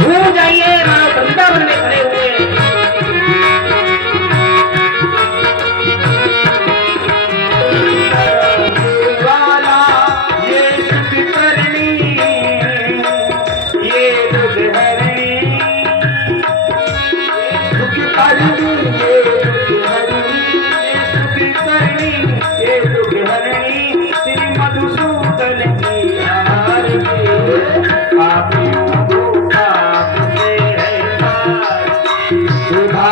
भूल जाइए मानो वृंदावन में खड़े हुए वाला ये सुखकरणी ये दुखहरणी सुखकरणी ये दुखहरणी श्री मधुसूदन की आरती पापियों को पाप से है सुधा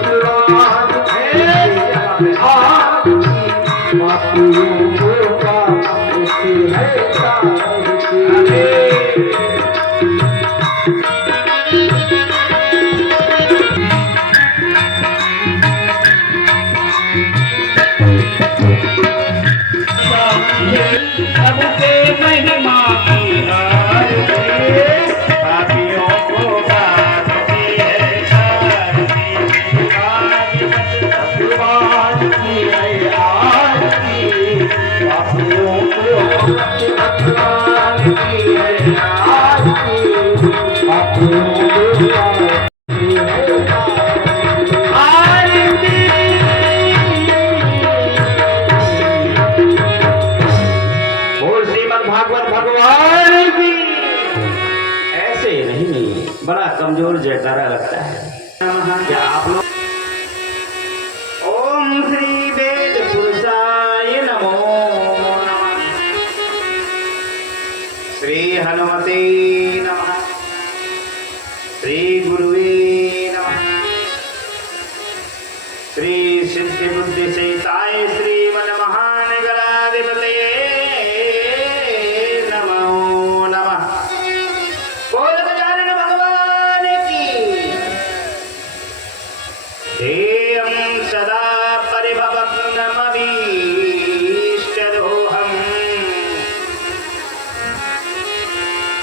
भगवान है पापियों को पाप से है सबके महिमा की आरती पापियों को पाप से है भगवान की है आरती पापियों को भगवान की है आरती पापियों को भगवान की ऐसे नहीं बड़ा कमजोर जयकारा लगता है क्या आप लोग ओम श्री वेद पुरुषाय नमो नमः श्री हनुमते नमः श्री गुरुवे नमः श्री सिद्धि बुद्धि सहिताय श्री मन महान गणाधिपतये सदा परिभवग्नमभीष्टदोहम्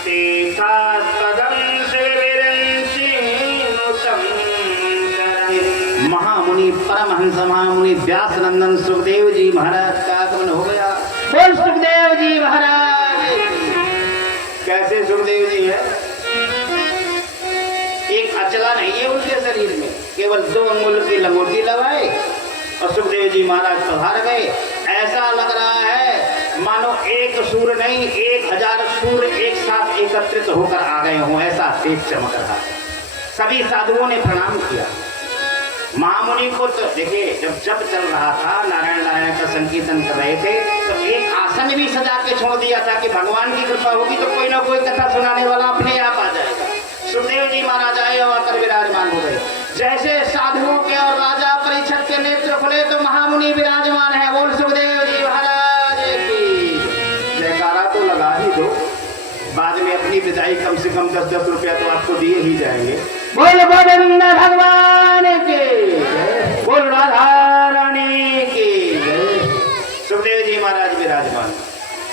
तीर्थास्पदं शिविरंशिनुतं महामुनि परमहंस महामुनि व्यास नंदन सुखदेव जी महाराज का आगमन हो गया। बोल सुखदेव जी महाराज। कैसे सुखदेव जी है? एक अचला नहीं है उनके शरीर में, केवल 2 अंगुल की लंगोटी लगाए और सुखदेव जी महाराज पधार गए। ऐसा लग रहा है मानो एक सूर्य नहीं 1000 सूर्य एक साथ एकत्रित होकर आ गए हों, ऐसा तेज चमक रहा है। सभी साधुओं ने प्रणाम किया। महामुनि को तो देखिए जब जप चल रहा था, नारायण नारायण का संकीर्तन कर रहे थे, तो एक आसन भी सजा के छोड़ दिया था कि भगवान की कृपा होगी तो कोई ना कोई कथा सुनाने वाला अपने आप आ जाएगा। सुखदेव जी महाराज आए और आकर विराजमान हो गए। जैसे साधुओं के और राजा परीक्षित के नेत्र खुले तो महामुनि विराजमान है। बोल सुखदेव जी महाराज की जयकारा तो लगा ही दो, बाद में अपनी विदाई कम से कम 10-10 रुपया तो आपको दिए ही जाएंगे। बोल गोविंद भगवान के, बोल राधा रानी की। सुखदेव जी महाराज विराजमान।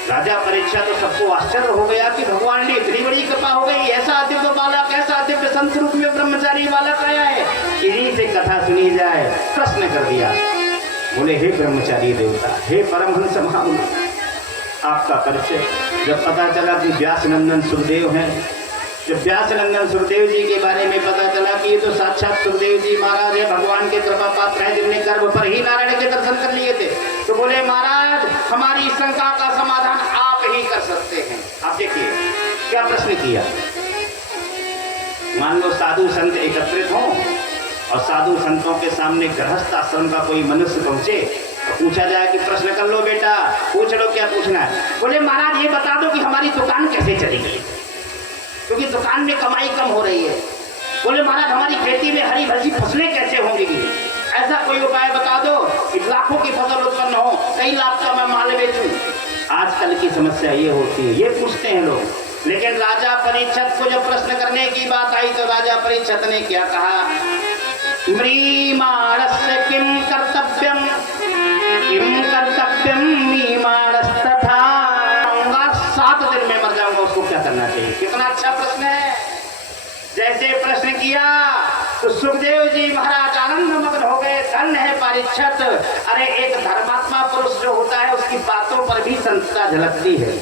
राजा परीक्षा तो सबको आश्चर्य हो गया कि भगवान ने इतनी बड़ी कृपा हो गई, ऐसा दिव्य बालक, ऐसा दिव्य संत रूप में ब्रह्मचारी बालक आया है, इन्हीं से कथा सुनी जाए। प्रश्न कर दिया, बोले हे ब्रह्मचारी देवता, हे परमहंस महामुनि, आपका परिचय। जब पता चला कि व्यास नंदन सुखदेव हैं, जब व्यास नंदन सुखदेव जी के बारे में पता चला कि ये तो साक्षात सुखदेव जी महाराज है, भगवान के कृपा पात्र हैं, जिनने गर्भ पर ही नारायण के दर्शन कर लिए थे, तो बोले महाराज हमारी शंका का समाधान आप ही कर सकते हैं। आप देखिए क्या प्रश्न किया। मान लो साधु संत एकत्रित हों और साधु संतों के सामने गृहस्थ आश्रम का कोई मनुष्य पहुंचे तो पूछा जाए कि प्रश्न कर लो बेटा, पूछ लो क्या पूछना है। बोले महाराज ये बता दो कि हमारी दुकान कैसे चलेगी, क्योंकि दुकान में कमाई कम हो रही है। बोले महाराज हमारी खेती में हरी भरी फसलें कैसे होंगी, ऐसा ऐसा कोई उपाय बता दो कि लाखों की फसल उत्पन्न हो, कई लाख का मैं माल बेचूं। आजकल की समस्या ये होती है, ये पूछते हैं लोग। लेकिन राजा परीक्षित को जब प्रश्न करने की बात आई तो राजा परीक्षित ने क्या कहा, म्रीमाणस्य किम कर्तव्यम मीमाणस्तथा, 7 दिन में मर जाऊंगा, उसको क्या करना चाहिए। कितना अच्छा प्रश्न है। जैसे प्रश्न किया तो सुखदेव जी महाराज आनंद मग्न हो गए। धन्य है परीक्षित, अरे एक धर्मात्मा पुरुष जो होता है उसकी बातों पर भी संतता झलकती है।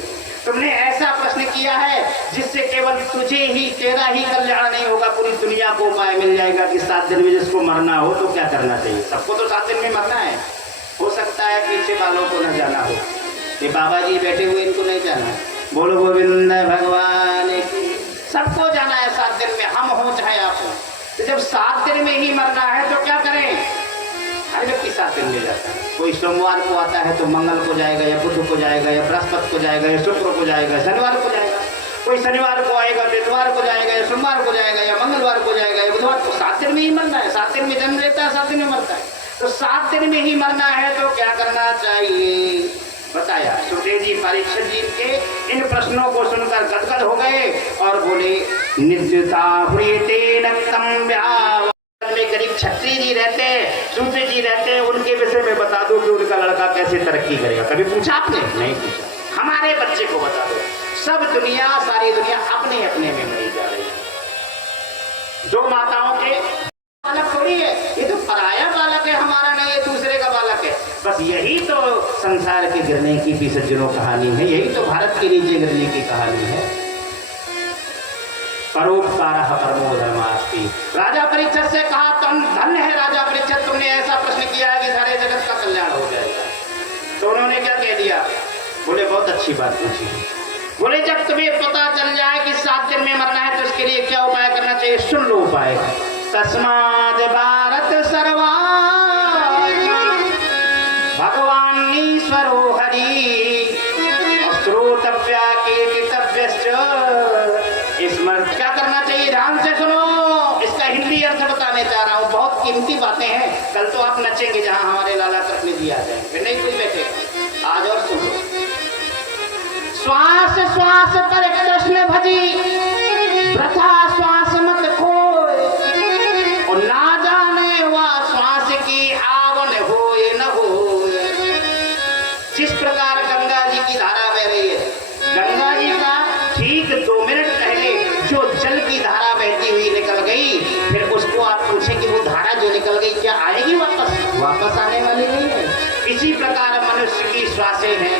तुमने ऐसा प्रश्न किया है जिससे केवल तुझे ही, तेरा ही कल्याण नहीं होगा, पूरी दुनिया को उपाय मिल जाएगा कि 7 दिन में जिसको मरना हो तो क्या करना चाहिए। सबको तो 7 दिन में मरना है। हो सकता है पीछे वालों को न जाना हो, ये बाबा जी बैठे हुए इनको नहीं जाना है। बोलो गोविंद भगवान की। सबको जाना है 7 दिन में, हम हो चाहे आप हो। तो जब 7 दिन में ही मरना है तो क्या करें। हर व्यक्ति 7 दिन में जाता है। कोई सोमवार को आता है तो मंगल को जाएगा, या बुध को जाएगा, या बृहस्पति को जाएगा, या शुक्र को जाएगा, शनिवार को जाएगा। कोई शनिवार को आएगा, बुधवार को जाएगा, या सोमवार को जाएगा, या मंगलवार को जाएगा, या बुधवार को। 7 दिन में ही मरना है। 7 दिन में जन्म लेता है, 7 दिन में मरता है। तो 7 दिन में ही मरना है तो क्या करना चाहिए बताया। सुखदेव जी परीक्षित जी के इन प्रश्नों को सुनकर गदगद हो गए और बोले, नित्यता में गरीब छत्री जी रहते, सूत्र जी रहते, उनके विषय में बता दो कि उनका लड़का कैसे तरक्की करेगा। कभी पूछा आपने? नहीं पूछा। हमारे बच्चे को बता दो। सब दुनिया, सारी दुनिया अपने अपने में मरी जा रही है। दो माताओं के बालक थोड़ी है, ये तो पराया बालक है, हमारा नहीं, ये दूसरे का बालक है। बस यही तो संसार के गिरने की भी सज्जनों कहानी है, यही तो भारत के नीचे गिरने की कहानी है। परोपकारः परमो धर्मास्ति। राजा परीक्षित से कहा, तुम धन्य है राजा परीक्षित, तुमने ऐसा प्रश्न किया है कि सारे जगत का कल्याण हो जाएगा। तो उन्होंने क्या कह दिया, बोले बहुत अच्छी बात पूछी। बोले जब तुम्हें पता चल जाए कि 7 दिन में मरना है तो इसके लिए क्या उपाय करना चाहिए, सुन लो उपाय। तस्माद् भारत सर्वा भगवान ईश्वरो हरि श्रोतव्या कीर्तितव्यश्च। स्मरण क्या करना चाहिए, ध्यान से सुनो। इसका हिंदी अर्थ बताने जा रहा हूँ, बहुत कीमती बातें हैं। कल तो आप नचेंगे जहाँ हमारे लाला कृष्ण जी आ जाएंगे, नहीं कोई बैठेगा। आज और सुनो। श्वास श्वास पर कृष्ण भजी, वृथा श्वास मत खोए, और ना जाने वह श्वास की आवन होए न होए। जिस प्रकार गंगा जी की धारा बह रही है, गंगा जी का ठीक 2 मिनट पहले जो जल की धारा बहती हुई निकल गई, फिर उसको आप पूछें कि वो धारा जो निकल गई क्या आएगी वापस? वापस आने वाली नहीं है। इसी प्रकार मनुष्य की श्वासें हैं।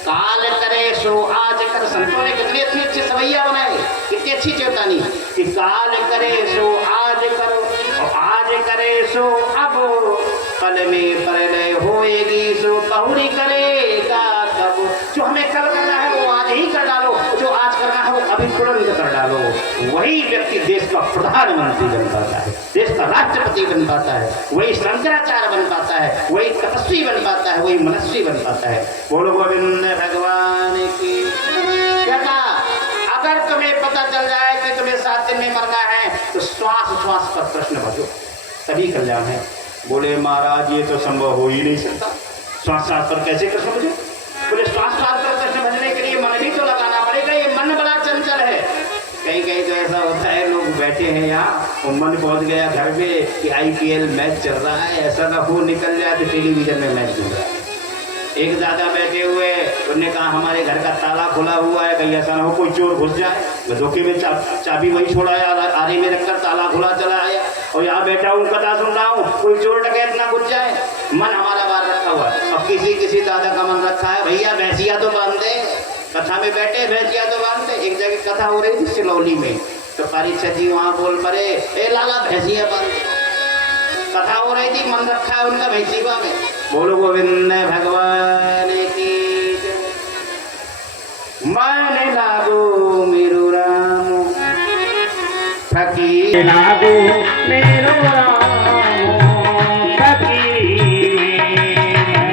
काल करे सो आज कर। संतों ने कितनी अच्छी सवैया बनाई, कितनी अच्छी चेतावनी कि काल करे सो आज करो, और आज करे सो अब, कल में प्रलय होएगी सो बहुरी करेगा कब। जो हमें कल करना है वो आज ही कर डालो, जो आज करना है वो अभी तुरंत कर डालो। वही व्यक्ति देश का प्रधानमंत्री बन पाता है, देश का राष्ट्रपति बन पाता है, वही शंकराचार्य बन पाता है, वही तपस्वी बन पाता है, वही मनस्वी बन पाता है। बोलो गोविंद भगवान की। क्या कहा, अगर तुम्हें पता चल जाए कि तुम्हें 7 दिन में मरना है तो श्वास श्वास पर प्रश्न भजो, तभी कल्याण है। बोले महाराज ये तो संभव हो ही नहीं सकता, श्वास श्वास पर कैसे कृष्ण भजो। बोले श्वास श्वास पर कृष्ण भजने के लिए मन भी तो लगाना पड़ेगा, ये मन बड़ा चंचल है। कहीं कहीं तो ऐसा होता है, लोग बैठे हैं यहाँ और मन पहुंच गया घर में कि IPL मैच चल रहा है, ऐसा ना हो निकल जाए तो टेलीविजन में मैच चल रहा है। एक दादा बैठे हुए, उन्होंने कहा हमारे घर का ताला खुला हुआ है, कहीं ऐसा ना हो कोई चोर घुस जाए। मैं धोखे में चाबी वही छोड़ा है, आरे में रखकर ताला खुला चला आया, और यहाँ बैठा हूँ कथा सुन रहा हूँ, कोई चोर डकैत ना घुस जाए। मन हमारा बाहर रखा हुआ है। अब किसी दादा का मन रखा है, भैया भैंसिया तो बांध दे, कथा में बैठे भैंसिया तो बांध दे। एक जगह कथा हो रही थी सिलौली में, तो परीक्षित जी वहाँ बोल पड़े, ए लाला भैंसिया बांध। कथा हो रही थी, मन रखा है उनका भैंसिया में। बोलो गोविंद भगवान की। मन लागो मेरो राम, फकीर लागो मेरो राम, फकीर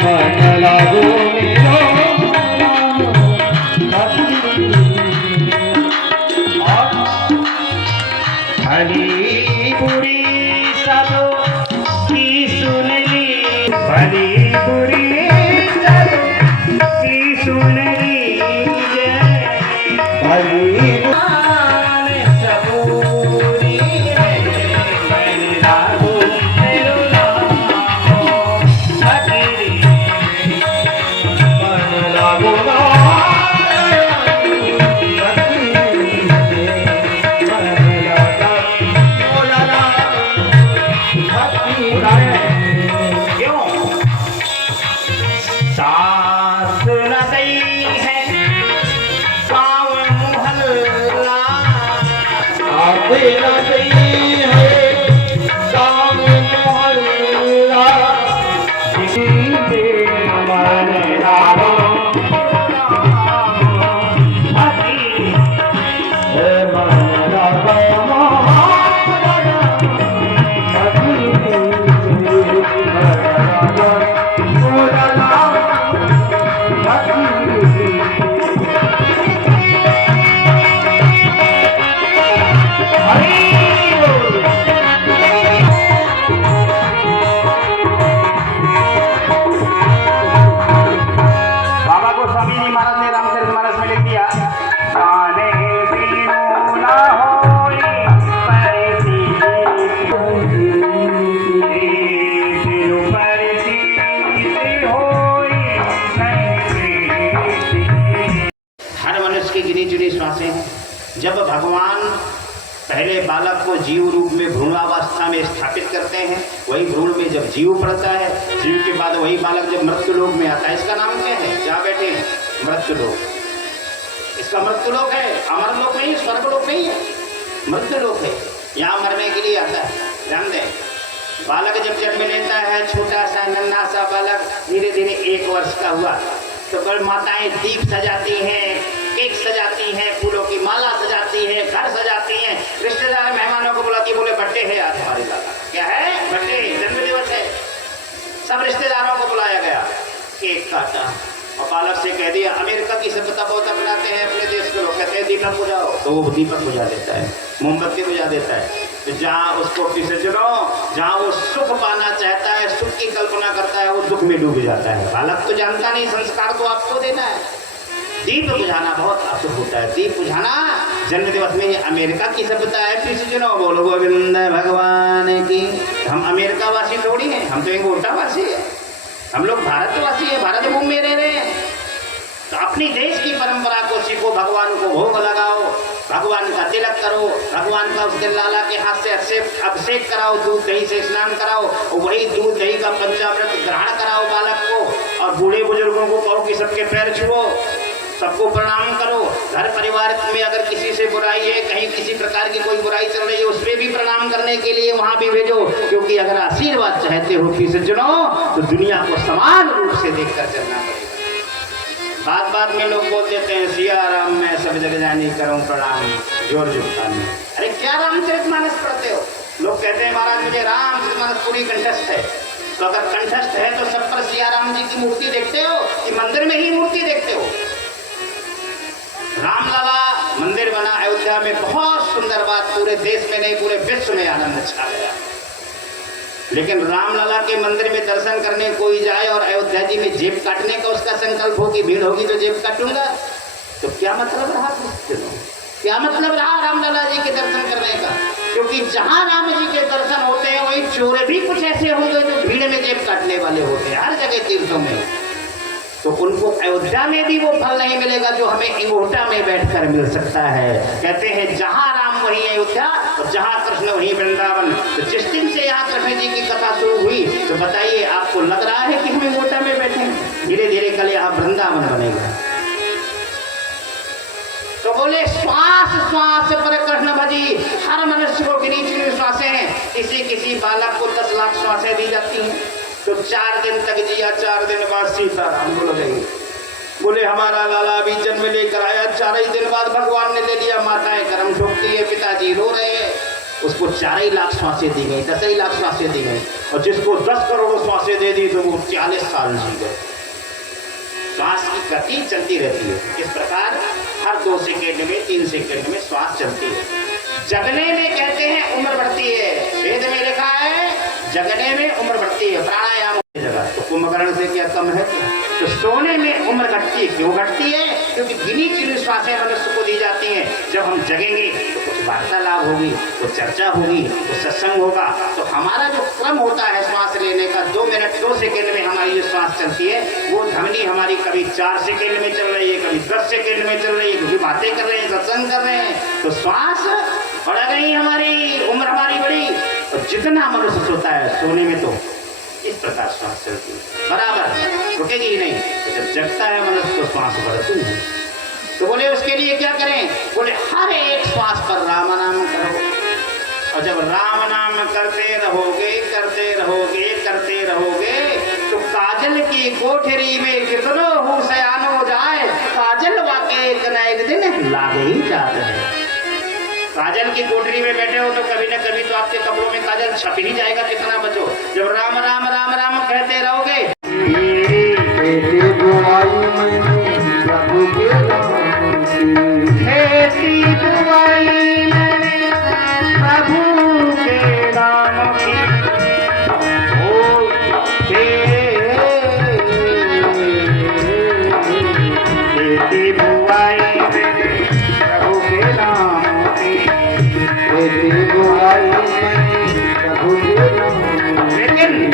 मन लागो मेरो राम, फकीर हरी बुरी सब की पहले बालक को जीव रूप में भ्रूणावस्था में स्थापित करते हैं, वही भ्रूण में जब जीव पड़ता है, जीव के बाद वही बालक जब मृत्युलोक में आता है, इसका नाम क्या है? क्या बैठे हैं? मृत्युलोक। इसका मृत्युलोक है, अमरलोक नहीं, स्वर्गलोक नहीं है, मृत्युलोक है। यहाँ मरने के लिए आता है। ध्यान दें, बालक जब जन्म लेता है, छोटा सा नन्हा सा बालक, धीरे धीरे 1 वर्ष का हुआ तो फिर माताएं दीप सजाती हैं, केक सजाती हैं, फूलों की माला सजाती है, घर सजाती हैं, रिश्तेदार मेहमानों को बुलाती, बोले बर्थडे है आज हमारे दादा। क्या है? बर्थडे, जन्मदिवस है। सब रिश्तेदारों को बुलाया गया, केक काटा और बालक से कह दिया, अमेरिका की सभ्यता बहुत अपनाते हैं अपने देश के लोग, कहते हैं दीपक बुझाओ, तो वो दीपक बुझा देता है, मोमबत्ती बुझा देता है। तो जहाँ उसको पिसजनो, जहाँ वो सुख पाना चाहता है, सुख की कल्पना करता है, वो दुख में डूब जाता है। बालक तो जानता नहीं, संस्कार तो आपको देना है। दीप बुझाना बहुत अशुभ होता है। दीप बुझाना जन्मदिवस में अमेरिका की सभ्यता है। पिसजनो, बोलो गोविंद भगवान की। हम अमेरिका वासी थोड़ी हैं, हम तो अंगूठा वासी है, हम लोग भारतवासी है, भारत भूमि में रह रहे हैं। तो अपनी देश की परंपरा को सीखो, भगवान को भोग लगाओ, भगवान का तिलक करो, भगवान का उस दिन लाला के हाथ से अभिषेक कराओ, दूध दही से स्नान कराओ, और वही दूध दही का पंचामृत ग्रहण कराओ बालक को। और बूढ़े बुजुर्गों को कहो कि सबके पैर छुओ, सबको प्रणाम करो। घर परिवार में अगर किसी से बुराई है, कहीं किसी प्रकार की कोई बुराई चल रही है, उसमें भी प्रणाम करने के लिए वहां भी भेजो, क्योंकि अगर आशीर्वाद चाहते हो किसी सुनो तो दुनिया को समान रूप से देखकर चलना पड़ेगा। बात बात में लोग बोल देते हैं सिया राम मैं सब जग जानी करूं प्रणाम जोर जुगता नहीं। अरे क्या रामचरितमानस पढ़ते हो? लोग कहते हैं महाराज मुझे रामचरितमानस पूरी कंठस्थ है। तो अगर कंठस्थ है तो सब पर सिया राम जी की मूर्ति देखते हो कि मंदिर में ही मूर्ति देखते हो? रामलला मंदिर बना अयोध्या में, बहुत सुंदर बात, पूरे देश में नहीं पूरे विश्व में आनंद छा गया। लेकिन रामलला के मंदिर में दर्शन करने कोई जाए और अयोध्या जी में जेब काटने का उसका संकल्प हो कि भीड़ होगी तो जेब काटूंगा, तो क्या मतलब रहा? क्या मतलब रहा रामलला जी के दर्शन करने का? क्योंकि जहां राम जी के दर्शन होते हैं वहीं चोर भी कुछ ऐसे होंगे जो भीड़ में जेब काटने वाले होते हैं, हर जगह तीर्थों में। तो उनको अयोध्या में भी वो फल नहीं मिलेगा जो हमें अंगूठा में बैठकर मिल सकता है। कहते हैं जहां राम वहीं अयोध्या और जहां कृष्ण वहीं वृंदावन। तो जिस दिन से यहाँ कृष्ण जी की कथा शुरू हुई तो बताइए आपको लग रहा है कि हम अंगूठा में बैठे हैं? धीरे धीरे कल यहाँ वृंदावन बनेगा। तो बोले श्वास श्वास पर कृष्ण भजी, हर मनुष्य को गिनी चुनी श्वासें हैं। किसी बालक को 10 लाख श्वासें दी जाती हैं। तो 4 दिन तक जिया, 4 दिन बाद सीताराम बोल गई। बोले हमारा लाला भी जन्म लेकर आया, 4 ही दिन बाद भगवान ने ले लिया। माताएं कर्म ठोकती है, पिताजी रो रहे हैं। उसको 4 ही लाख श्वासें दी गई, 10 ही लाख श्वासें दी गई। और जिसको 10 करोड़ श्वासें दे दी तो वो 40 साल जी गए। श्वास की गति चलती रहती है। इस प्रकार हर 2 सेकेंड में 3 सेकेंड में श्वास चलती है। जगने में कहते हैं उम्र बढ़ती है, वेद में लिखा है जगने में उम्र बढ़ती है। प्राणायाम जगह तो कुंभकर्ण से क्या कम है? तो सोने में उम्र घटती है। क्यों घटती है? क्योंकि गिनी चुनी श्वासें मनुष्य को दी जाती हैं। जब हम जगेंगे तो कुछ वार्तालाप होगी, तो चर्चा होगी, तो सत्संग होगा। तो हमारा जो क्रम होता है श्वास लेने का, 2 मिनट 2 सेकेंड में हमारी जो श्वास चलती है, वो धमनी हमारी कभी 4 सेकेंड में चल रही है, कभी 10 सेकेंड में चल रही है, क्योंकि बातें कर रहे हैं, सत्संग कर रहे हैं। तो श्वास बढ़ गई, हमारी उम्र हमारी बढ़ी। और जितना मनुष्य सोता है सोने में तो इस प्रकार श्वास चलती है, बराबर रुकेगी ही नहीं। तो जब जगता है मनुष्य तो श्वास बढ़ती है। तो बोले उसके लिए क्या करें? बोले हर एक श्वास पर राम नाम करो। और जब राम नाम करते रहोगे करते रहोगे करते रहोगे तो काजल की कोठरी में कितनो हो सयानो जाए, काजल वाके एक न एक दिन लागे ही जाते हैं। काजल की कोठरी में बैठे हो तो कभी न कभी तो आपके कपड़ों में काजल छप ही जाएगा, कितना बचो। जब राम राम राम राम कहते रहोगे, खेती बुआई प्रभु के नाम की, खेती बुआई प्रभु के नाम लेकिन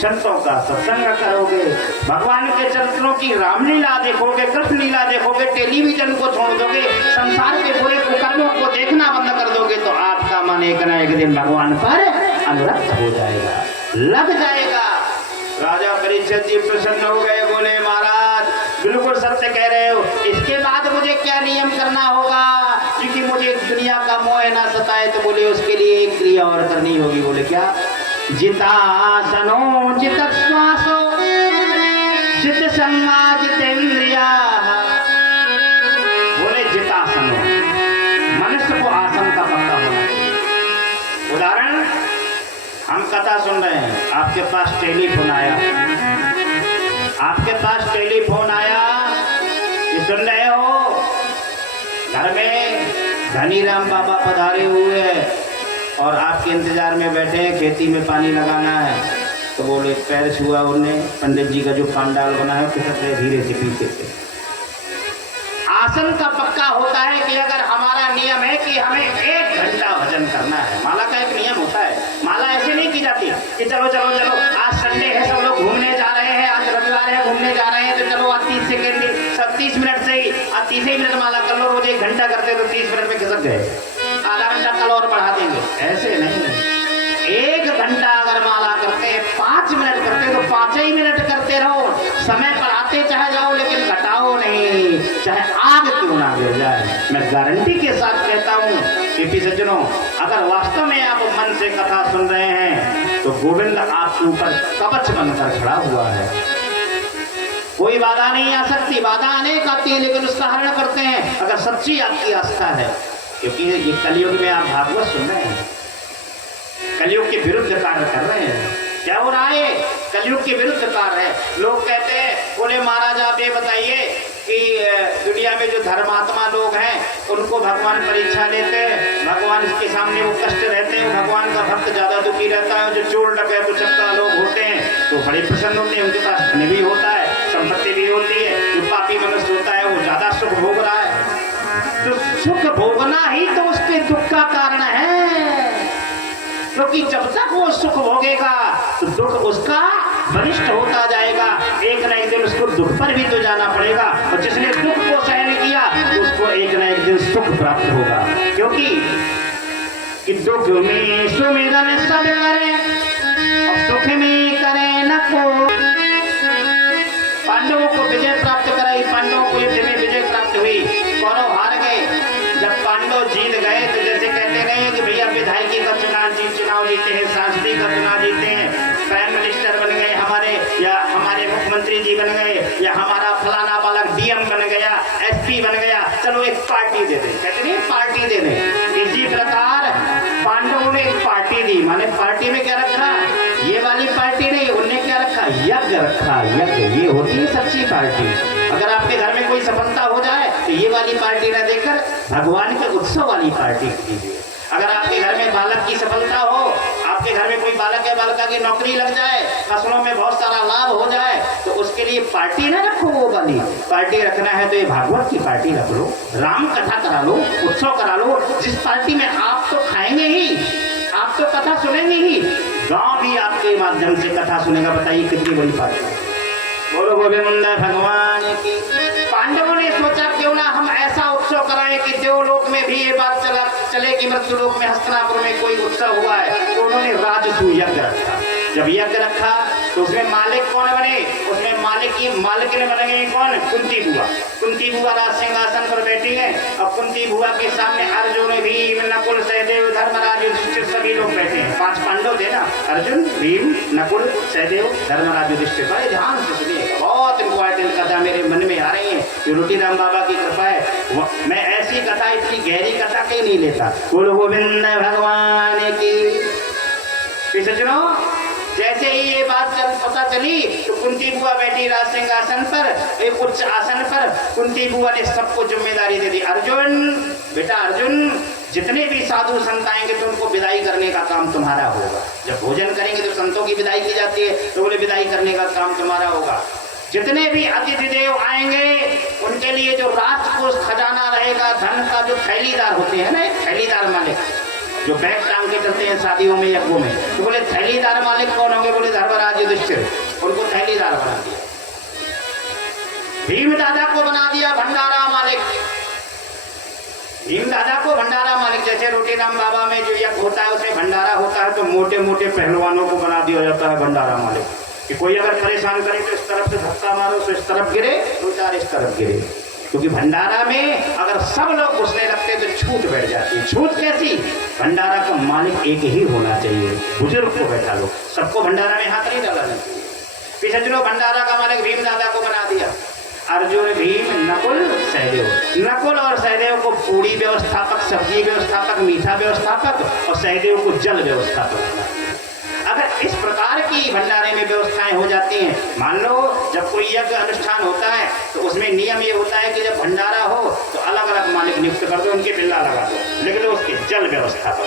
संतों का सत्संग करोगे, भगवान के चरित्रों की रामलीला देखोगे, कृष्ण लीला देखोगे, टेलीविजन को छोड़ दोगे, संसार के बुरे कुकर्मों को देखना बंद कर दोगे, तो आपका मन एक न एक दिन भगवान पर अनुरक्त हो जाएगा, लग जाएगा। राजा परीक्षित जी प्रसन्न हो गए, बोले महाराज बिल्कुल सत्य कह रहे हो, इसके बाद मुझे क्या नियम करना होगा, क्योंकि मुझे दुनिया का मोह ना सताए। तो बोले उसके लिए एक क्रिया और करनी होगी। बोले क्या? जितासनो जित श्वासो जित संगा जितेंद्रिया। बोले जितासनो, मनुष्य को आसन का पक्का होना चाहिए। उदाहरण, हम कथा सुन रहे हैं, आपके पास टेलीफोन आया, आपके पास टेलीफोन आया, ये सुन रहे हो, घर में धनीराम बाबा पधारे हुए हैं और आपके इंतजार में बैठे हैं, खेती में पानी लगाना है। तो बोले पैर छुआ उन्हें, पंडित जी का जो पंडाल बना है खिसक रहे धीरे से पीछे से। आसन का पक्का होता है कि अगर हमारा नियम है कि हमें 1 घंटा भजन करना है, माला का एक नियम होता है। माला ऐसे नहीं की जाती कि चलो चलो चलो आज संडे है, सब लोग घूमने जा रहे हैं, आज रविवार है, घूमने जा रहे हैं, तो चलो आज 30 सेकेंड 30 मिनट से ही आज 30 ही मिनट माला कर लो। रोज 1 घंटा करते तो 30 मिनट में खिसक गए, आधा घंटा कल और बढ़ा देंगे। ऐसे नहीं, 1 घंटा अगर माला करते हैं, 5 मिनट करते तो 5 ही मिनट करते रहो। समय पर आते चाहे जाओ, लेकिन घटाओ नहीं, चाहे आग क्यों ना गिर जाए। मैं गारंटी के साथ कहता हूँ कि सज्जनों, अगर वास्तव में आप मन से कथा सुन रहे हैं तो गोविंद आपके ऊपर कवच बनकर खड़ा हुआ है। कोई बाधा नहीं आ सकती, बाधा अनेक आती है, लेकिन उसका हरण करते हैं अगर सच्ची आपकी आस्था है। क्योंकि ये कलयुग में आप भागवत सुन रहे हैं, कलयुग के विरुद्ध कार्य कर रहे हैं। क्या हो रहा है? कलयुग के विरुद्ध कार्य है। लोग कहते हैं, बोले महाराज आप ये बताइए कि दुनिया में जो धर्मात्मा लोग हैं उनको भगवान परीक्षा लेते हैं, भगवान के सामने वो कष्ट रहते हैं, भगवान का भक्त ज्यादा दुखी रहता है। जो चोर डकैत उचक्का लोग होते हैं तो बड़े प्रसन्न होते हैं, उनके पास धन भी होता है, संपत्ति भी होती है। जो पापी मनुष्य होता है वो ज्यादा सुख भोग रहा है। तो सुख भोगना ही तो उसके दुख का कारण है, क्योंकि जब तक वो सुख भोगेगा तो दुख उसका वरिष्ठ होता जाएगा। एक न एक दिन उसको दुख पर भी तो जाना पड़ेगा, और जिसने दुख को सहन किया तो उसको एक न एक दिन सुख प्राप्त होगा। क्योंकि कि दुख में सुमिरन सब करे और सुख में करे न को। पांडवों को विजय प्राप्त कराई, पांडवों को युद्ध में विजय प्राप्त हुई, कौरव हार गए। जब पांडव जीत गए तो जैसे कहते रहे कि भैया विधायकी का चुनाव जीते हैं, सांसदी का चुनाव जीते हैं, प्राइम मिनिस्टर बन गए हमारे, या हमारे मुख्यमंत्री जी बन गए, या हमारा फलाना बालक डीएम बन गया, एसपी बन गया, चलो एक पार्टी दे दें। कहते नहीं पार्टी दे दें। इसी प्रकार पांडवों ने एक पार्टी दी, माने पार्टी में क्या रखा? ये वाली पार्टी नहीं, उनने क्या रखा? यज्ञ रखा। यज्ञ, ये होती है सच्ची पार्टी। अगर आपके घर में कोई सफलता हो जाए तो ये वाली पार्टी न देकर भगवान के उत्सव वाली पार्टी कीजिए। अगर आपके घर में बालक की सफलता हो, आपके घर में कोई बालक या बालिका की नौकरी लग जाए, फसलों में बहुत सारा लाभ हो जाए, तो उसके लिए पार्टी ना रखो। वो वाली पार्टी रखना है तो ये भागवत की पार्टी रख लो, राम कथा करा लो, उत्सव करा लो, जिस पार्टी में आप तो खाएंगे ही, आप तो कथा सुनेंगे ही, गांव भी आपके माध्यम से कथा सुनेगा। बताइए कितनी बड़ी पार्टी। बोलो गोविंद भगवान की। पांडवों ने सोचा क्यों ना हम ऐसा उत्सव कराएं कि देवलोक में भी ये बात चले कि मृत्युलोक में हस्तिनापुर में कोई उत्सव हुआ है। तो उन्होंने राजसू यज्ञ रखा। जब यज्ञ रखा तो उसमें मालिक कौन बने? उसमें मालिकिन बन गई कौन? कुंती बुआ। कुंती बुआ राज सिंहासन पर बैठी है और कुंती बुआ के सामने अर्जुन, भीम, नकुल, सहदेव, धर्मराज, युधिष्ठिर सभी लोग बैठे हैं। 5 पांडव थे ना, अर्जुन, भीम, नकुल, सहदेव, धर्मराज, युधिष्ठिर। बड़े ध्यान से सुनिएगा, बहुत इंपॉर्टेंट कथा मेरे मन में आ रही है। जो रोटीराम बाबा की कृपा है, मैं ऐसी कथा, इतनी गहरी कथा कहीं नहीं लेता। बोलो गोविंद भगवान की। सज्जनों, जैसे ही ये बात पता चली तो कुंती बुआ बैठी राज सिंहासन पर, एक उच्च आसन पर। कुंती बुआ ने सबको जिम्मेदारी दे दी, अर्जुन, बेटा अर्जुन, जितने भी साधु संत आएंगे तो उनको विदाई करने का काम तुम्हारा होगा। जब भोजन करेंगे तो संतों की विदाई की जाती है, तो बोले विदाई करने का काम तुम्हारा होगा। जितने भी अतिथि देव आएंगे उनके लिए जो राजकोष खजाना रहेगा, धन का जो थैलीदार होते हैं ना, थैलीदार मालिक जो बैग टांग के चलते हैं शादियों में यज्ञों में, तो बोले थैलीदार मालिक कौन होंगे? बोले धर्मराज युधिष्ठिर, उनको थैलीदार बना दिया। भीम दादा को बना दिया भंडारा मालिक। भीम दादा को भंडारा मालिक, जैसे रोटीराम बाबा में जो यज्ञ होता है उसमें भंडारा होता है, तो मोटे मोटे पहलवानों को बना दिया जाता है भंडारा मालिक कि कोई अगर परेशान करे तो इस तरफ से धक्का मारो तो इस तरफ गिरे, दो चार इस तरफ गिरे। क्योंकि भंडारा में अगर सब लोग घुसने लगते तो छूट बैठ जाती है। छूट कैसी? भंडारा का मालिक एक ही होना चाहिए, बुजुर्ग को बैठा लो, सबको भंडारा में हाथ नहीं डालना चाहिए। पीछे चलो, भंडारा का मालिक भीम दादा को बना दिया। अर्जुन, भीम, नकुल, सहदेव। नकुल और सहदेव को पूरी व्यवस्थापक, सब्जी व्यवस्थापक, मीठा व्यवस्थापक और सहदेव को जल व्यवस्थापक। अगर इस प्रकार की भंडारे में व्यवस्थाएं हो जाती हैं, मान लो जब कोई यज्ञ अनुष्ठान होता है तो उसमें नियम ये होता है कि जब भंडारा हो तो अलग अलग मालिक नियुक्त कर दो, उनके बिल्ला लगा दो, लेकिन उसके जल व्यवस्थापक।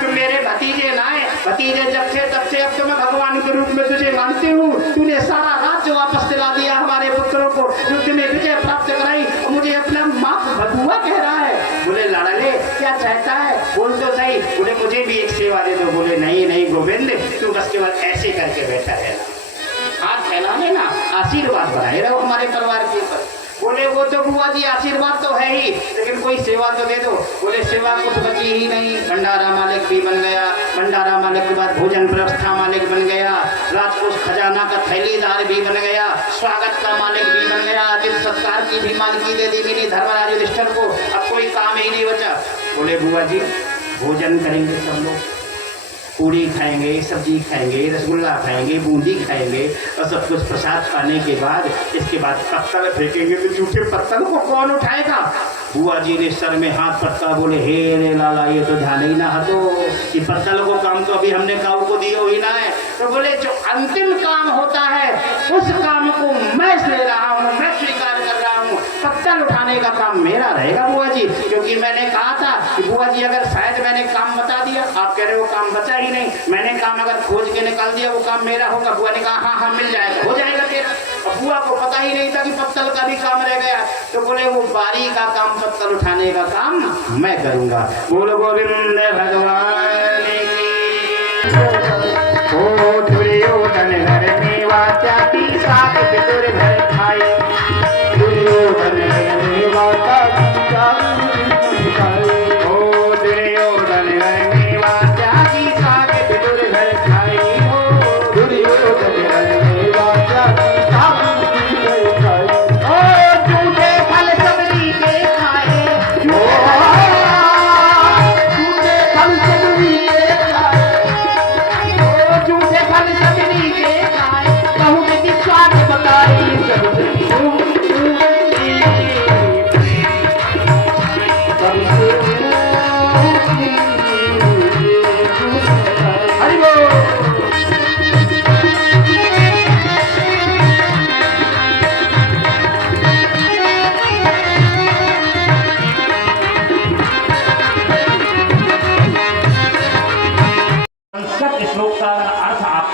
तुम मेरे भतीजे ना है, भतीजे जब से तब से अब तो मैं भगवान के रूप में तुझे मानती हूँ। तूने सारा राज्य वापस दिला दिया हमारे पुत्रों को, युद्ध में विजय प्राप्त कराई और मुझे अपना माँ भगुआ कह रहा है। बोले लाडले क्या चाहता है, बोल तो सही। बोले मुझे भी एक सेवा दे दो। बोले नहीं नहीं गोविंद, तू बस केवल ऐसे करके बैठा है, हाथ फैलाने ना, आशीर्वाद बनाए रहो हमारे परिवार के ऊपर। बोले वो तो बुआ जी आशीर्वाद तो है ही, लेकिन कोई सेवा तो दे दो। बोले सेवा कुछ बची ही नहीं। भंडारा मालिक भी बन गया, भंडारा मालिक के बाद भोजन व्यवस्था मालिक बन गया, राजकोष खजाना का थैलीदार भी बन गया, स्वागत का मालिक भी बन गया, दिल सत्कार की भी मालिकी दे दी मेरी धर्मराज युधिष्ठिर को। अब कोई काम ही नहीं बचा। बोले बुआ जी भोजन करेंगे सब लोग, पूड़ी खाएंगे, सब्जी खाएंगे, रसगुल्ला खाएंगे, बूंदी खाएंगे और सब कुछ प्रसाद पाने के बाद इसके बाद पत्तल फेंकेंगे तो झूठे पत्तल को कौन उठाएगा? बुआ जी ने सर में हाथ पटका। बोले हे रे लाला, ये तो ध्यान ही ना हटो कि पत्तल को काम तो अभी हमने काऊ को दिया ही ना है। तो बोले जो अंतिम काम होता है उस काम को मैं ले रहा हूँ, मैं स्वीकार कर रहा हूँ। पत्तल उठाने का काम मेरा रहेगा बुआ जी, क्योंकि मैंने कहा था कि बुआ जी अगर शायद मैंने काम बता दिया, आप कह रहे हो काम बचा ही नहीं, मैंने काम अगर खोज के निकाल दिया वो काम मेरा होगा। बुआ ने कहा हाँ हाँ मिल जाएगा, हो जाएगा तेरा। और बुआ को पता ही नहीं था कि पत्तल का भी काम रह गया। तो बोले वो बारी का काम, पत्तल उठाने का काम मैं करूंगा। बोलो गोविंद भगवान की। ओ दुर्योधन घर मेवा त्यागी, सात पितुर घर खाए। दुर्योधन घर मेवा त्यागी, ओ दुर्योधन घर मेवा त्यागी, सात पितुर घर खाए। ओ दुर्योधन घर मेवा त्यागी, सात पितुर घर खाए। ओ झूठे फल सबरी के खाए, झूठे फल सबरी के खाए, ओ झूठे फल सबरी के खाए। कहूँ कि स्वाद बताई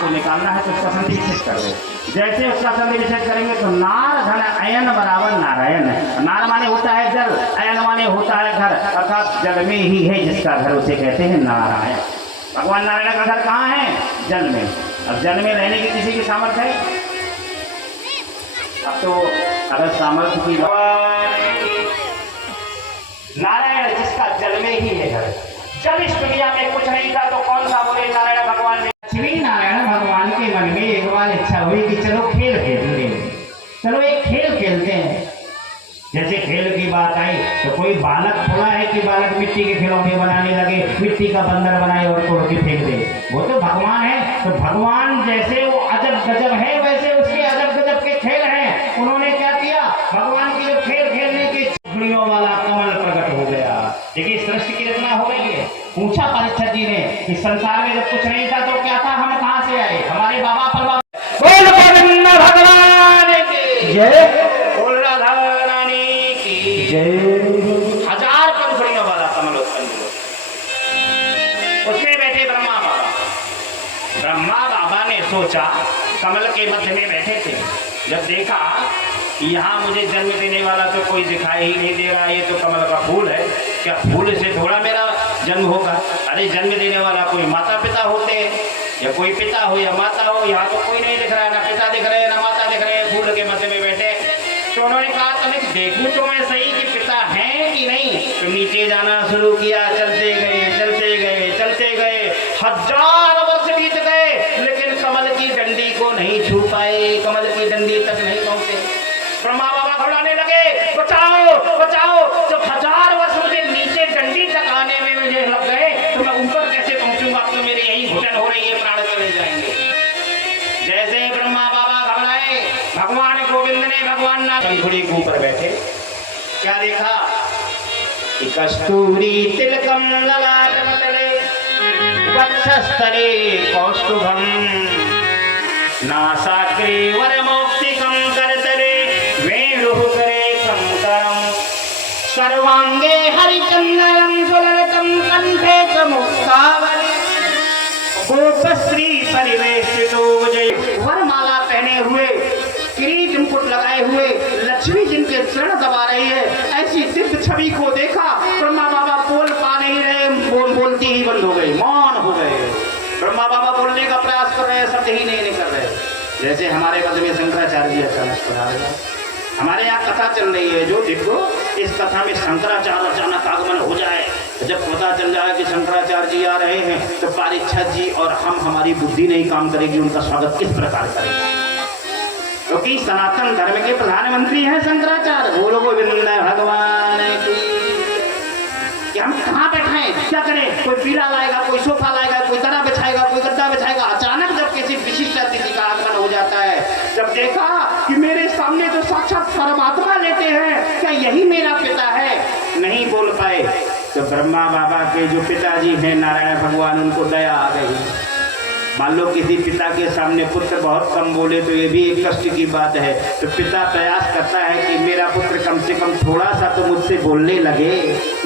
सबसे निकालना है तो उसका संधि विच्छेद कर ले। जैसे उसका संधि विच्छेद करेंगे तो नार धन अयन बराबर नारायण है। नार माने होता है जल, अयन माने होता है घर, अर्थात जल में ही है जिसका घर, उसे कहते हैं नारायण। भगवान नारायण का घर कहाँ है? जल में। अब जल में रहने की किसी की सामर्थ्य है? अब तो अगर सामर्थ्य की नारायण जिसका जल में ही है घर। जब इस दुनिया में कुछ नहीं था तो कौन सा बोले नारायण भगवान? श्री नारायण भगवान के मन में एक बार इच्छा हुई कि चलो खेल खेलेंगे, चलो एक खेल खेलते हैं। जैसे खेल की बात आई तो कोई बालक थोड़ा है कि बालक मिट्टी के खिलौने बनाने लगे, मिट्टी का बंदर बनाए और तोड़ के फेंक दे। वो तो भगवान है। तो भगवान जैसे वो अजब गजब है वैसे उसके अजब गजब के खेल हैं। उन्होंने क्या किया? भगवान के जो खेल खेलने के झुड़ियों वाला कमल प्रकट हो गया। देखिए सृष्टि की रचना हो गई है। पूछा परीक्षित जी ने कि संसार में जब कुछ नहीं था तो क्या था, हम कहाँ से आए? हमारे बाबा परबाबा। बोल गोविंद भगवान की जय, बोल राधा रानी की जय। 1000 पंखुड़ियों वाला कमल उत्पन्न हुआ, उसमें बैठे ब्रह्मा बाबा। ब्रह्मा बाबा ने सोचा, कमल के मध्य में बैठे थे, जब देखा कि यहाँ मुझे जन्म देने वाला तो कोई दिखाई ही नहीं दे रहा, ये तो कमल का फूल है, क्या फूल से थोड़ा मेरा जन्म होगा? अरे जन्म देने वाला कोई माता पिता होते हैं, या कोई पिता हो या माता हो, यहाँ तो कोई नहीं दिख रहा है, ना पिता दिख रहे हैं ना माता दिख रहे हैं, फूल के मध्य में बैठे। तो उन्होंने कहा तनिक देखूं तो मैं सही कि पिता है कि नहीं। तो नीचे जाना शुरू किया, चलते गए चलते गए चलते गए, 1000 वर्ष बीत गए, लेकिन कमल की डंडी को नहीं छू पाए, कमल की डंडी तक नहीं पहुंचे। ब्रह्मा बाबा घबराने लगे, बचाओ बचाओ। जब 1000 वर्ष मुझे नीचे डंडी तक आने में मुझे लग गए तो मैं ऊपर कैसे पहुंचूंगा? अब तो मेरी यही घुटन हो रही है, प्राण चले जाएंगे। जैसे ब्रह्मा बाबा घबराए, भगवान गोविंद ने भगवान नाथ पंखुड़ी के ऊपर बैठे क्या देखा कि कस्तूरी तिलकम ललाटपटले वक्षस्थले कौस्तुभम नासाग्रे वरमौक्तिकं करतले वेणुः करे कंकरम सर्वांगे हरिचंदनं सुललितं कंठे च मुक्तावली गोपश्री परिवेशितो जय। वरमाला पहने हुए, किरीट मुकुट लगाए हुए लक्ष्मी जिनके चरण दबा रही है, ऐसी दिव्य छवि को देखा। ब्रह्मा बाबा बोल पा नहीं रहे, बोलती ही बंद हो गई, मौन हो गए। ब्रह्मा बाबा बोलने का प्रयास कर रहे हैं, शब्द ही नहीं निकल रहे। जैसे हमारे पद में शंकराचार्य जी अचानक पधार गए। हमारे यहाँ कथा चल रही है, जो देखो इस कथा में शंकराचार्य अचानक आगमन हो जाए, जब पता चल जाए कि शंकराचार्य जी आ रहे हैं, तो परीक्षित जी और हम, हमारी बुद्धि नहीं काम करेगी, उनका स्वागत किस प्रकार करेंगे? क्योंकि सनातन धर्म के प्रधानमंत्री हैं शंकराचार्य। बोलो गोविंद भगवान की। कि हम कहाँ बैठाएं, क्या करें? कोई पीला लाएगा, कोई सोफा लाएगा, कोई दरा बिछाएगा, कोई गद्दा बिछाएगा। अचानक जब किसी विशिष्ट अतिथि का आगमन हो जाता है, जब देखा कि मेरे सामने तो साक्षात परमात्मा लेटे हैं, क्या यही मेरा पिता है? नहीं बोल पाए। तो ब्रह्मा बाबा के जो पिताजी हैं नारायण भगवान, उनको दया आ गई। मान लो किसी पिता के सामने पुत्र बहुत कम बोले तो ये भी एक कष्ट की बात है। तो पिता प्रयास करता है कि मेरा पुत्र कम से कम थोड़ा सा तो मुझसे बोलने लगे।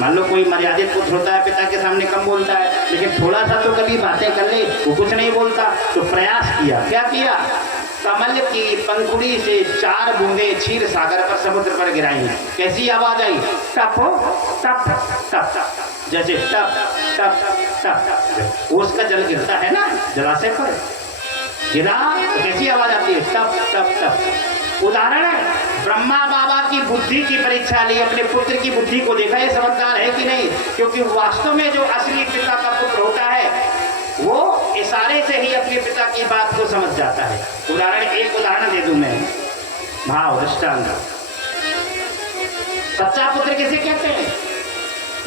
मान लो कोई मर्यादित पुत्र होता है, पिता के सामने कम बोलता है, लेकिन थोड़ा सा तो कभी बातें कर ले, वो कुछ नहीं बोलता। तो प्रयास किया, क्या किया? कमल की पंखुड़ी से 4 बूंदे क्षीर सागर पर, समुद्र पर गिराई। कैसी आवाज आई? टप टप टप टप, जैसे टप टप टप ओस का जल गिरता है ना जलाशय पर, गिरा तो कैसी आवाज आती है? टप टप टप। उदाहरण है, ब्रह्मा बाबा की बुद्धि की परीक्षा ली, अपने पुत्र की बुद्धि को देखा ये समझदार है कि नहीं। क्योंकि वास्तव में जो असली पिता का पुत्र होता है, वो इशारे से ही अपने पिता की बात को समझ जाता है। एक उदाहरण दे दूं मैं, भाव दृष्टांत। सच्चा पुत्र किसे कहते हैं?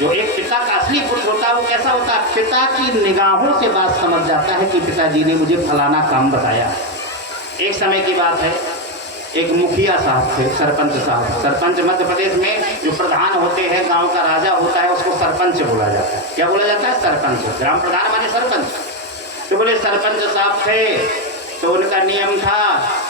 जो एक पिता का असली पुत्र होता है, वो कैसा होता है? पिता की निगाहों से बात समझ जाता है कि पिताजी ने मुझे फलाना काम बताया। एक समय की बात है, एक मुखिया साहब थे, सरपंच साहब। सरपंच मध्य प्रदेश में जो प्रधान होते हैं, गांव का राजा होता है, उसको सरपंच बोला जाता है। क्या बोला जाता है? सरपंच। ग्राम प्रधान माने सरपंच। तो बोले सरपंच साहब थे, तो उनका नियम था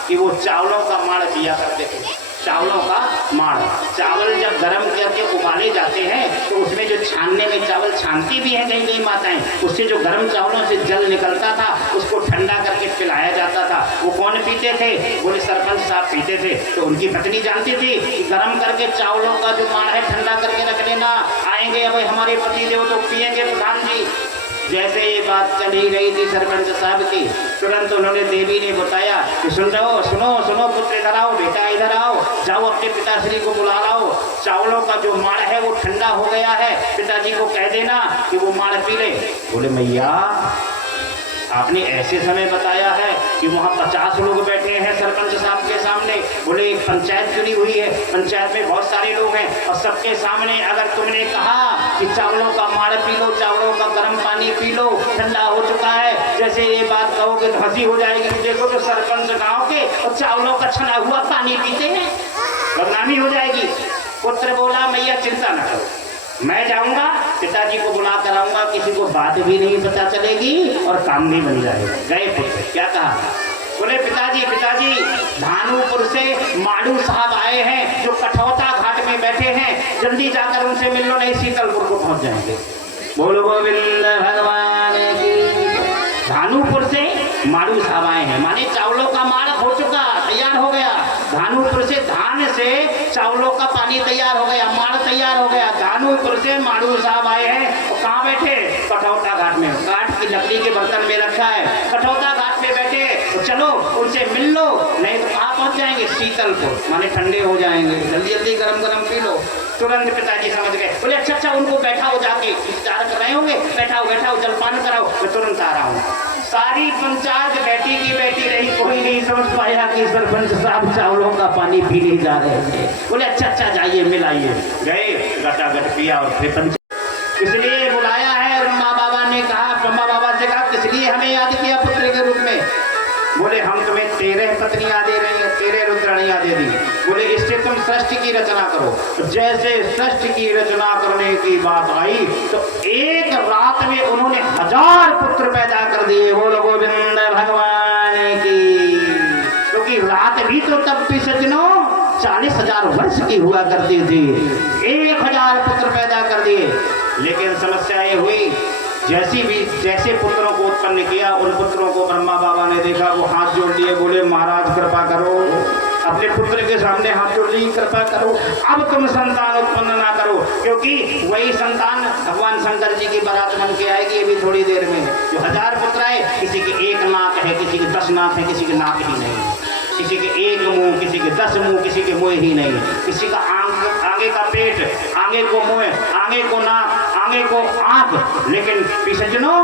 कि वो चावलों का माड़ पिया करते थे। चावलों का माड़, चावल जब गर्म करके उबाले जाते हैं तो उसमें जो छानने में चावल छानती भी है कहीं कहीं माताएं, उससे जो गर्म चावलों से जल निकलता था, उसको ठंडा करके पिलाया जाता था। वो कौन पीते थे? बोले सरपंच साहब पीते थे। तो उनकी पत्नी जानती थी कि गर्म करके चावलों का जो माड़ है ठंडा करके रख लेना, आएंगे अब हमारे पति देव तो पिएंगे प्रधान जी। जैसे ये बात चल ही रही थी सरपंच साहब की, तुरंत उन्होंने देवी ने बताया कि सुनो सुनो पुत्र, इधर आओ, बेटा इधर आओ, जाओ अपने पिताश्री को बुला लाओ। चावलों का जो माड़ है वो ठंडा हो गया है, पिताजी को कह देना कि वो माड़ पी ले। बोले मैया, आपने ऐसे समय बताया है कि वहाँ 50 लोग बैठे हैं सरपंच साहब के सामने। बोले एक पंचायत चुनी हुई है, पंचायत में बहुत सारे लोग हैं, और सबके सामने अगर तुमने कहा कि चावलों का माड़ पी लो, चावलों का गर्म पानी पी लो, ठंडा हो चुका है, जैसे ये बात कहोगे तो हंसी हो जाएगी। देखो तो सरपंच गाँव के और चावलों का छना हुआ पानी पीते हैं, बदनामी हो जाएगी। पुत्र बोला मैया चिंता न करो, मैं जाऊंगा, पिताजी को बुला कर आऊंगा, किसी को बात भी नहीं पता चलेगी और काम भी बन जाएगा। गए पुत्र, क्या कहा? बोले पिताजी धानूपुर से माड़ू साहब आए हैं, जो कठौता घाट में बैठे हैं, जल्दी जाकर उनसे मिल लो, नहीं शीतलपुर को पहुंच जाएंगे। बोलो गोविंद भगवान की। धानूपुर से माड़ू साहब आए हैं, माने चावलों का माड़ हो चुका, तैयार हो गया। धानुपुर से धान से चावलों का पानी तैयार हो गया, माड़ तैयार हो गया। धानुपुर से माड़ू साहब आए हैं और कहाँ बैठे? कठौता घाट में, काठ की लकड़ी के बर्तन में रखा है, कठौता घाट में बैठे। तो चलो उनसे मिल लो, नहीं तो कहाँ पहुँच जाएंगे? शीतलपुर, माने ठंडे हो जाएंगे, जल्दी जल्दी गरम गरम पी लो। तुरंत पिताजी समझ गए, बोले अच्छा अच्छा उनको बैठाओ, जाके इंतजार कर रहे होंगे, बैठाओ बैठाओ, जलपान कराओ, मैं तुरंत आ रहा हूँ। सारी पंचायत बैठी की बैठी रही, कोई नहीं समझ पाया कि सरपंच साहब चावलों का पानी पीने जा रहे थे। बोले अच्छा अच्छा जाइए मिलाइए, गए गटागट पिया और फिर पंचायत इसलिए बुलाया है। ब्रह्मा बाबा ने कहा, ब्रह्मा बाबा से कहा किस लिए हमें याद किया पुत्र के रूप में? बोले हम तुम्हें 13 पत्नियां दे रही हैं, 13 रुद्राणियां दे दी। बोले इससे तुम सृष्टि की रचना करो। जैसे सृष्टि की रचना करने की बात आई तो एक रात में उन्होंने 1000 पुत्र पैदा कर दिए। बोलो गोविंद भगवान की। क्योंकि रात भी तो तब भी सज्जनों 40,000 वर्ष की हुआ करती थी, 1000 पुत्र पैदा कर दिए। लेकिन समस्या ये हुई, जैसे पुत्रों को उत्पन्न किया, उन पुत्रों को ब्रह्मा बाबा ने देखा, वो हाथ जोड़ लिए, बोले महाराज कृपा करो, अपने पुत्र के सामने हाथ जोड़ ली, कृपा करो, अब तुम संतान उत्पन्न ना करो, क्योंकि वही संतान भगवान शंकर जी की बारात बन के आएगी अभी थोड़ी देर में। जो 1000 पुत्र आए, किसी के 1 नाक है, किसी के 10 नाक है, किसी के नाक ही नहीं, किसी के 1 मुंह, किसी के 10 मुंह, किसी के मुंह ही नहीं, किसी का आगे का पेट, आगे को मुंह, आगे को नाक, आगे को आंख, लेकिन सज्जनों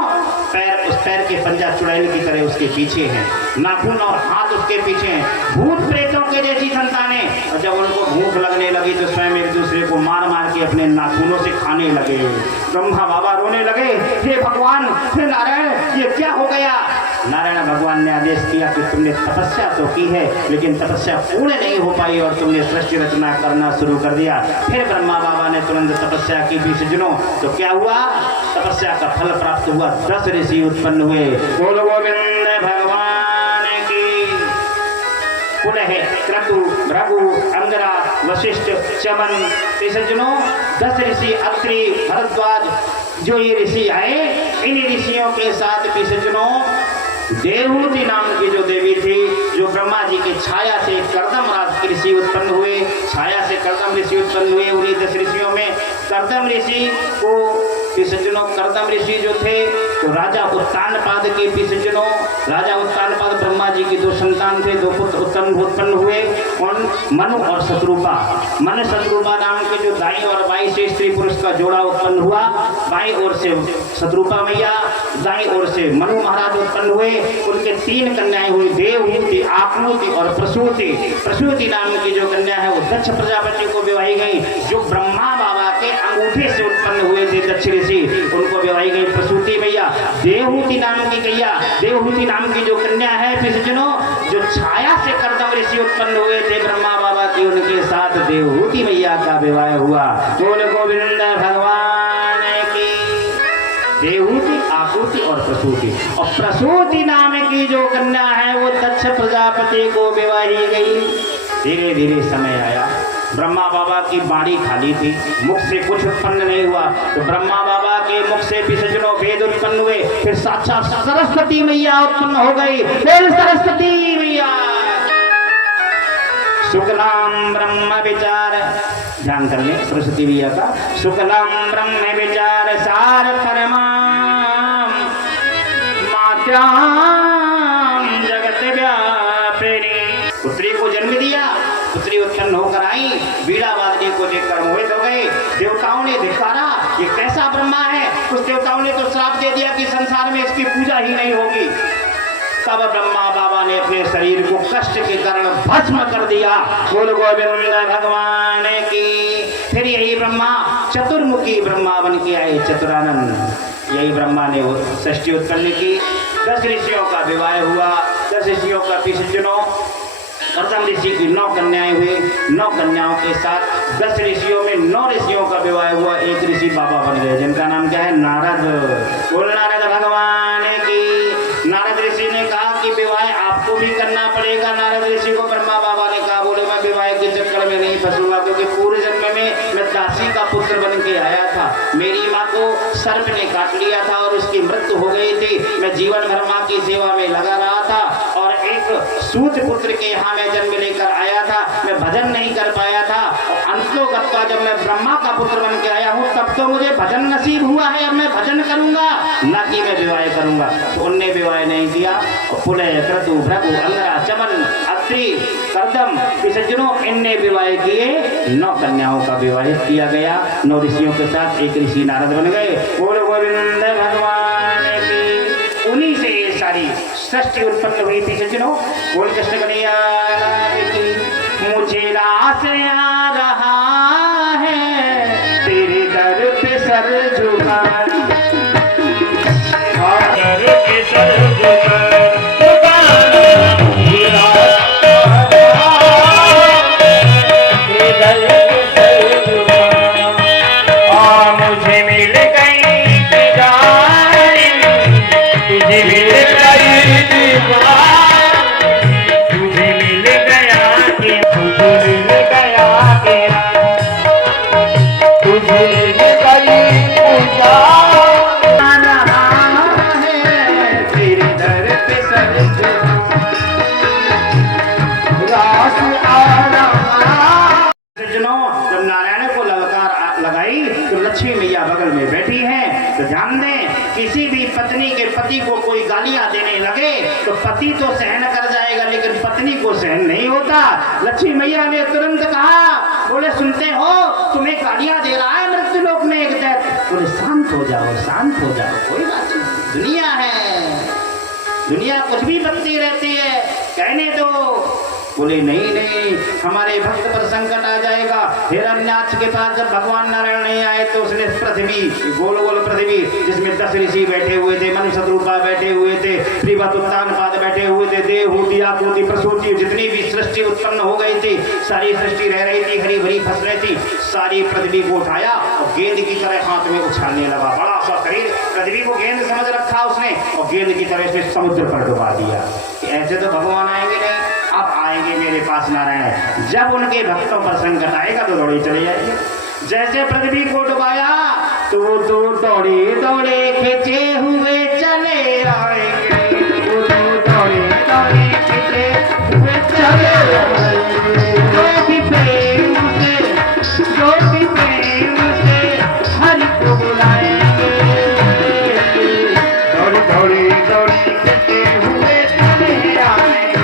पैर उस पैर के पंजा चुड़ैल की तरह उसके पीछे हैं, नाखून और हाथ उसके पीछे हैं, भूत प्रेतों के जैसी संतानें। और जब उनको भूख लगने लगी तो स्वयं एक दूसरे को मार मार के अपने नाखूनों से खाने लगे। ब्रह्मा बाबा रोने लगे, हे भगवान, हे नारायण, ये क्या हो गया? नारायण भगवान ने आदेश किया कि तुमने तपस्या तो की है, लेकिन तपस्या पूर्ण नहीं हो पाई और तुमने सृष्टि रचना करना शुरू कर दिया। फिर ब्रह्मा बाबा ने तुरंत तपस्या की 20 दिनों, तो क्या हुआ? तपस्या का फल प्राप्त हुआ, 10 ऋषि उत्पन्न हुए। बोलो गोविंद भगवान की। पुनः क्रतु, भृगु, अंगरा, वशिष्ठ, चमन, सज्जनों 10 ऋषि, अत्रि, भरद्वाज, जो ये ऋषि आए, इन ऋषियों के साथ सज्जनों देवहूति नाम की जो देवी थी, जो ब्रह्मा जी की छाया से कर्दम राज ऋषि उत्पन्न हुए, छाया से कर्दम ऋषि उत्पन्न हुए। उन्हीं 10 ऋषियों में कर्दम ऋषि को सज्जनों, कर्दम ऋषि जो थे तो राजा उत्तानपाद के सज्जनों, राजा उत्तानपाद ब्रह्मा जी की 2 संतान थे, 2 पुत्र उत्पन्न हुए, कौन? मनु और शत्रुपा। मन शत्रुपा नाम के जो दाई और बाई से स्त्री पुरुष का जोड़ा उत्पन्न हुआ, बाई ओर से शत्रुपा मैया, दाई ओर से मनु महाराज उत्पन्न हुए। उनके 3 कन्याएं हुई, देवहूति, आकृति और प्रसूति। प्रसूति नाम की जो कन्या है वो दक्ष प्रजापति को विवाही गई, जो ब्रह्मा बाबा के अंगूठे से उत्पन्न हुए थे दक्ष ऋषि, उनको विवाही गई प्रसूति मैया। देवहूति नाम की कन्या, देवहूति नाम की जो कन्या है सज्जनों, जो छाया से कर्दम ऋषि उत्पन्न हुए थे ब्रह्मा बाबा की, उनके साथ देवहूति मैया का विवाह हुआ। बोल गोविंद भगवान की। देवहूति, आकृति और प्रसूति। और प्रसूति नाम की जो कन्या है वो दक्ष प्रजापति को विवाही गई। धीरे धीरे समय आया, ब्रह्मा बाबा की बाड़ी खाली थी, मुख से कुछ उत्पन्न नहीं हुआ, तो ब्रह्मा बाबा के मुख से भी सज्जनों वेद उत्पन्न हुए। फिर साक्षात सरस्वती मैया उत्पन्न हो गई। फिर सरस्वती मैया शुक्लाम ब्रह्म विचार, ध्यान कर लें सरस्वती मैया का, शुक्लाम ब्रह्म विचार सार परमाम मात्याम जगत व्यापिनी। पुत्री को जन्म दिया, पुत्री उत्पन्न होकर आई, वीणा वादनी को देखकर मोहित हो गए। देवताओं ने धिक्कारा, ये कैसा ब्रह्मा है? कुछ देवताओं ने तो श्राप दे दिया कि संसार में इसकी पूजा ही नहीं होगी। तब ब्रह्मा बाबा ने अपने शरीर को कष्ट के कारण भस्म कर दिया। बोल गोविंद भगवान की। फिर यही ब्रह्मा चतुर्मुखी ब्रह्मा बन के आए, चतुरानंद। यही ब्रह्मा ने सृष्टि उत्पन्न की, 10 ऋषियों का विवाह हुआ। 10 ऋषियों का सज्जनों कर्दम ऋषि की 9 कन्याएं हुई। 9 कन्याओं के साथ 10 ऋषियों में 9 ऋषियों का विवाह हुआ। एक ऋषि बाबा बन गए, जिनका नाम क्या है? नारद। बोल नारद भगवान की। नारद ऋषि ने कहा कि विवाह आपको भी करना पड़ेगा। नारद ऋषि को ब्रह्मा बाबा ने कहा, बोले मैं विवाह के चक्कर में नहीं फंसूंगा, क्योंकि पूर्व जन्म में मैं दासी का पुत्र बन के आया था। मेरी माँ को सर्प ने काट लिया था और उसकी मृत्यु हो गई थी। मैं जीवन भर माँ की सेवा में लगा रहा था और एक सूत पुत्र के यहाँ मैं जन्म लेकर आया था, मैं भजन नहीं कर पाया था और अंतोगत्वा जब मैं ब्रह्मा का पुत्र बन के आया हूँ तब तो मुझे भजन नसीब हुआ है, अब मैं भजन करूंगा न कि मैं विवाह करूंगा। तो उनने विवाह नहीं किया और पुलय क्रतु भृगु अंगरा चमन अत्रि कर्दम सज्जनों इनने विवाह किए, 9 कन्याओं का विवाह किया गया 9 ऋषियों के साथ। एक ऋषि नारद बन गए। बोल गोविंद भगवान की। उन्हीं से ये सारी सृष्टि उत्पन्न हुई थी सज्जनों। बोल कृष्ण कन्हैया की। मुझे रास आ रहा है तेरे दर पे सर झुका, दर पे सर झुका बगल में बैठी हैं। तो ध्यान दें, किसी भी पत्नी के पति को कोई गालियां देने लगे तो पति तो सहन कर जाएगा लेकिन पत्नी को सहन नहीं होता। लक्ष्मी मैया ने तुरंत कहा, बोले सुनते हो तुम्हें गालियां दे रहा है मृत्यु लोक में एक दैत्य, बोले शांत हो जाओ शांत हो जाओ, कोई बात नहीं, दुनिया है, दुनिया कुछ भी बनती रहती है, कहने दो। बोले नहीं नहीं, हमारे भक्त पर संकट आ जाएगा। हिरण्याक्ष के पास जब भगवान नारायण नहीं आए तो उसने पृथ्वी, गोल गोल पृथ्वी जिसमें 10 ऋषि बैठे हुए थे, मनु शत्रुपा बैठे हुए थे, त्रिवत उत्तानपाद बैठे हुए थे, देवहूति आपूति प्रसूति जितनी भी सृष्टि उत्पन्न हो गई थी, सारी सृष्टि रह रही थी, हरी भरी फस रही थी, सारी पृथ्वी को उठाया और गेंद की तरह हाथ में उछालने लगा। बड़ा सा शरीर, पृथ्वी को गेंद समझ रखा उसने और गेंद की तरह से समुद्र पर डुबा दिया। ऐसे तो भगवान आएंगे नहीं, अब आएंगे मेरे पास नारायण। जब उनके भक्तों पर संकट आएगा तो दौड़े चले जाएंगे। जैसे पृथ्वी को डुबाया तो वो तो दौड़े दौड़े खींचे हुए चले आएंगे, वो तो दौड़े दौड़े खींचे हुए चले आएंगे। जो भी प्रेम से हरि को बुलाएंगे, दौड़े दौड़े दौड़े खींचे हुए चले आएंगे,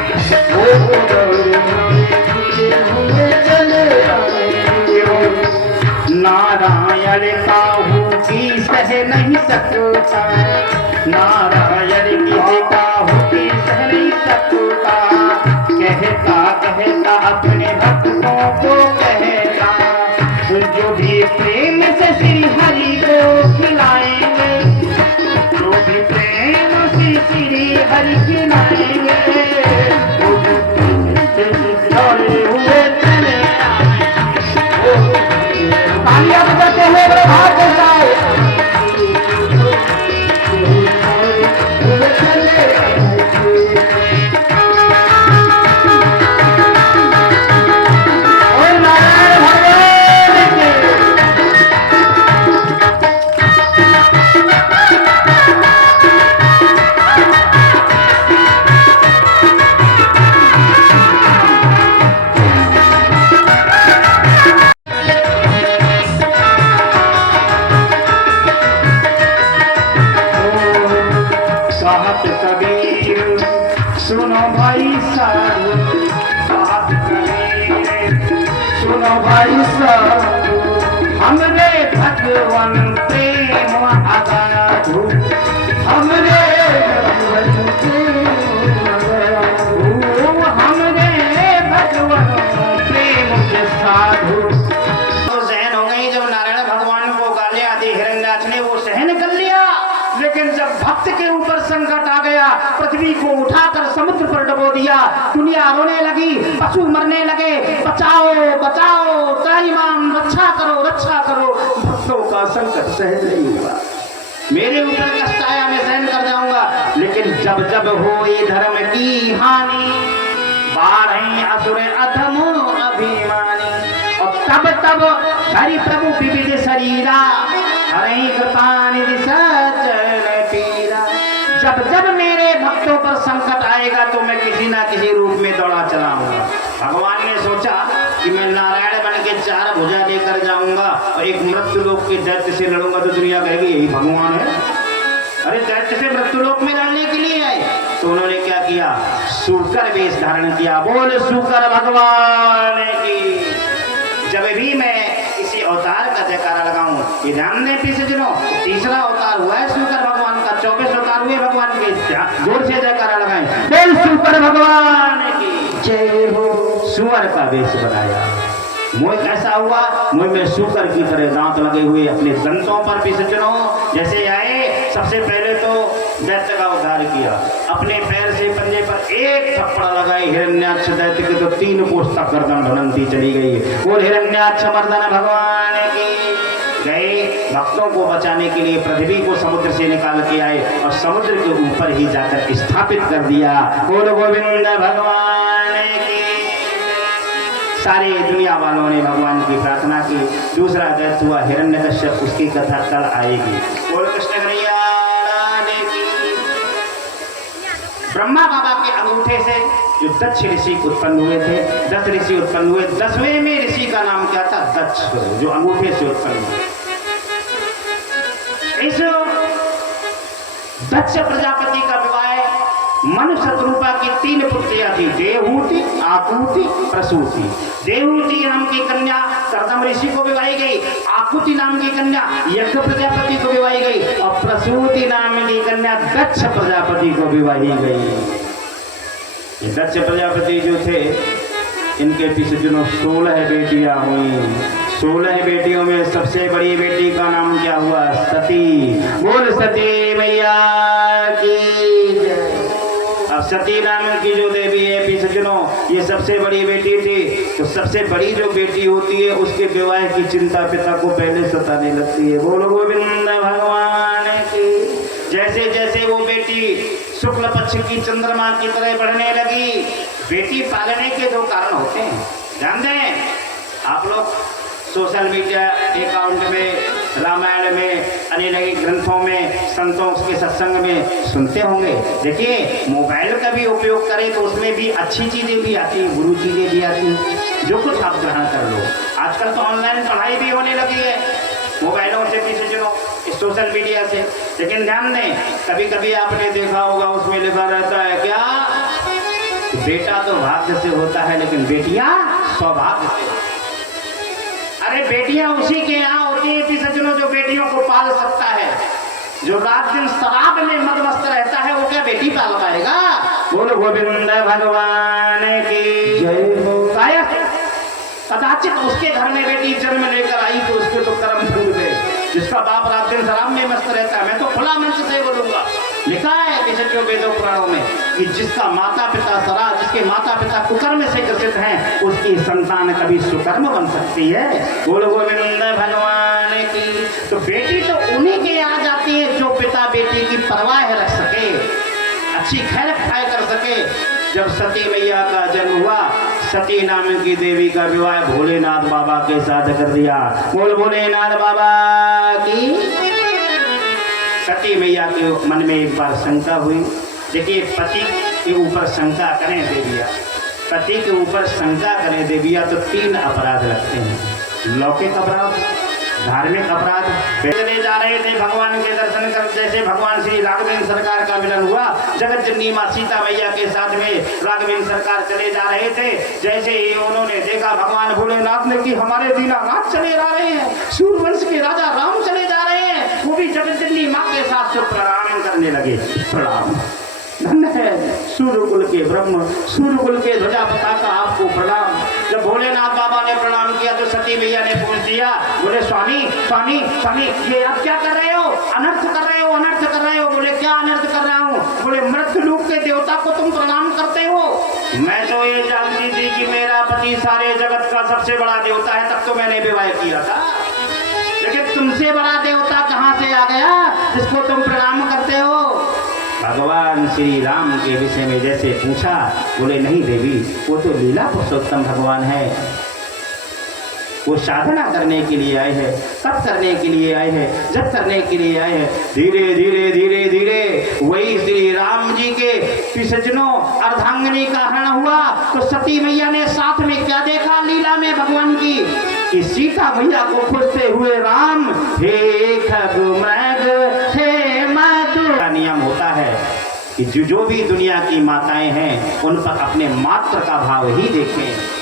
वो नारायण काहू की सह नहीं सकता, नारायण की काहू की सह नहीं सकता, कहता कहता अपने भक्तों को कहता, जो भी प्रेम से श्री हरि को खिलाएंगे, जो भी प्रेम से श्री हरि खिलाएंगे, दौड़े हुए चले तालियां बजाते हुए हाथ उठाओ। सुनो भाई साधु, सुनो भाई साधु, हमरे भगवान प्रेम अगाधु, हमरे भगवान प्रेम के साधु। तो सहन हो गई जब नारायण भगवान को गालियां दी हिरण्याक्ष ने, वो सहन कर लिया। लेकिन जब भक्त के ऊपर संकट आ गया, पृथ्वी को उठाकर समुद्र पर डुबो दिया, दुनिया रोने लगी, पशु मरने लगे, बचाओ बचाओ त्राहिमाम, रक्षा करो। भक्तों का संकट सहन नहीं हुआ, मेरे ऊपर कष्ट आया, मैं सहन कर जाऊंगा। लेकिन जब जब हो ये धर्म की हानि, बाढ़ असुर अधमो अभिमानी, और तब तब हरि प्रभु विविध शरीरा, हरि कृपा निधि सज्जन पीरा। जब जब मेरे भक्तों पर संकट आएगा मिलेगा तो मैं किसी ना किसी रूप में दौड़ा चलाऊंगा। भगवान ने सोचा कि मैं नारायण बन के 4 भुजा लेकर जाऊंगा और एक मृत्युलोक के दैत्य से लड़ूंगा तो दुनिया कहेगी यही भगवान है। अरे दैत्य से मृत्युलोक में लड़ने के लिए आए। तो उन्होंने क्या किया, सूकर वेश धारण किया। बोल सूकर भगवान की। जब भी मैं किसी अवतार का जयकारा लगाऊं, ये ध्यान दें पीछे जिनो, तीसरा अवतार हुआ है सूकर भगवान का, 24 अवतार हुए भगवान के। जोर से जयकारा लगाएं, बोल सूकर भगवान की जय हो। सुअर का वेश बनाया। मोह कैसा हुआ, मुंह में सूकर की तरह दांत लगे हुए, अपने दंतों पर पिसचनो जैसे आए। सबसे पहले तो दैत्य का उद्धार किया, अपने पैर से पंजे पर एक थप्पड़ लगाए हिरण्याक्ष दैत्य के, तो 3 कोस तक गर्दन ढलती चली गई। और हिरण्याक्ष मर्दन भगवान की गए। भक्तों को बचाने के लिए पृथ्वी को समुद्र से निकाल के आए और समुद्र के ऊपर ही जाकर स्थापित कर दिया। बोल गोविंद भगवान की। सारे दुनिया वालों ने भगवान की प्रार्थना की। दूसरा दैत्य हुआ हिरण्यकश्यप, उसकी कथा कल आएगी। बोल कृष्ण कन्हैया की। ब्रह्मा बाबा के अंगूठे से जो दक्ष ऋषि उत्पन्न हुए थे, 10 ऋषि उत्पन्न हुए। 10वें में ऋषि का नाम क्या था, दक्ष, जो अंगूठे से उत्पन्न हुए। इस दक्ष प्रजापति का विवाह मनु शत्रुपा की 3 पुत्रियां थी, देवहूति, आकुति, प्रसूति। देवहूति नाम की कन्या कर्दम ऋषि को विवाही गई, आकुति नाम की कन्या यज्ञ प्रजापति को विवाही गई और प्रसूति नाम की कन्या दक्ष प्रजापति को विवाही गई। ये दक्ष प्रजापति जो थे, इनके पीछे जिन्हों 16 बेटियां हुई। 16 बेटियों में सबसे बड़ी बेटी का नाम क्या हुआ, सती। बोल सती मैया की। अब सती नाम की जो देवी है पीछे जिनो, ये सबसे बड़ी बेटी थी। तो सबसे बड़ी जो बेटी होती है उसके विवाह की चिंता पिता को पहले सताने लगती है। बोलो गोविंद भगवान की। जैसे जैसे वो बेटी शुक्ल पक्ष की चंद्रमा की तरह बढ़ने लगी। बेटी पालने के 2 कारण होते हैं, ध्यान दें। आप लोग सोशल मीडिया अकाउंट में, रामायण में, अनेक ग्रंथों में, संतों के सत्संग में सुनते होंगे। देखिए, मोबाइल का भी उपयोग करें तो उसमें भी अच्छी चीज़ें भी आती हैं, बुरी चीज़ें भी आती हैं। जो कुछ आप ग्रहण कर लो। आजकल तो ऑनलाइन पढ़ाई भी होने लगी है मोबाइलों से, पीछे चलो सोशल मीडिया से। लेकिन ध्यान दें, कभी कभी आपने देखा होगा उसमें लिखा रहता है क्या, बेटा तो भाग्य से होता है लेकिन बेटियां सौभाग्य से। अरे बेटियां उसी के यहाँ होती है सज्जनों जो बेटियों को पाल सकता है। जो रात दिन शराब में मदमस्त रहता है वो क्या बेटी पाल पाएगा। बोलो गोविंद भगवान की जय हो। कदाचित उसके घर में बेटी जन्म लेकर आई तो उसके तो कर्म फूल गए। जिसका बाप रात दिन शराब में मस्त रहता है, मैं तो खुला मंच से बोलूंगा, लिखा है विशेषज्ञों वेदों पुराणों में कि जिसका माता पिता शराब, जिसके माता पिता कुकर्म से ग्रसित हैं, उसकी संतान कभी सुकर्म बन सकती है। बोलो गोविंद भगवान की। तो बेटी तो उन्हीं के यहाँ जाती है जो पिता बेटी की परवाह रख सके, अच्छी खैर खाए कर सके। जब सती मैया का जन्म हुआ, सती नाम की देवी का विवाह भोलेनाथ बाबा के साथ कर दिया। बोल भोलेनाथ बाबा की। सती मैया के मन में एक बार शंका हुई। देखिए, पति के ऊपर शंका करें देविया, पति के ऊपर शंका करें देविया तो 3 अपराध लगते हैं। लौकिक अपराध, धार्मिक अपराध। चले जा रहे थे भगवान के दर्शन कर, जैसे भगवान श्री राघवेंद्र सरकार का मिलन हुआ जगत जननी माँ सीता मैया के साथ में, राघवेंद्र सरकार चले जा रहे थे। जैसे ही उन्होंने देखा भगवान भोलेनाथ ने कि हमारे दीनानाथ चले जा रहे हैं, सूर्यवंश के राजा राम चले जा रहे हैं, वो भी जगत जननी माँ के साथ से प्रणाम करने लगे। प्रणाम, धन्य है सूर्यकुल के ब्रह्म, सूर्यकुल के ध्वजा पताका, आपको प्रणाम। जब भोलेनाथ बाबा ने प्रणाम किया तो सती मैया ने पूछ दिया, बोले स्वामी स्वामी स्वामी ये आप क्या कर रहे हो, अनर्थ कर रहे हो, अनर्थ कर रहे हो। बोले क्या अनर्थ कर रहा हूँ। बोले मृत्युलोक के देवता को तुम प्रणाम करते हो। मैं तो ये जानती थी कि मेरा पति सारे जगत का सबसे बड़ा देवता है, तब तो मैंने विवाह किया था, लेकिन तुमसे बड़ा देवता कहाँ से आ गया जिसको तुम प्रणाम करते हो। भगवान श्री राम के विषय में जैसे पूछा, बोले नहीं देवी, वो तो लीला पुरुषोत्तम भगवान है, वो साधना करने के लिए आए हैं, तप करने के लिए आए हैं, जप करने के लिए आए हैं। धीरे धीरे धीरे धीरे वही श्री राम जी के पिसजनों अर्धांगिनी का हरण हुआ तो सती मैया ने साथ में क्या देखा लीला में भगवान की कि सीता मैया को खोजते हुए राम हे खगमृग हे मधु का नियम होता है कि जो भी दुनिया की माताएं हैं उन पर अपने मात्र का भाव ही देखें।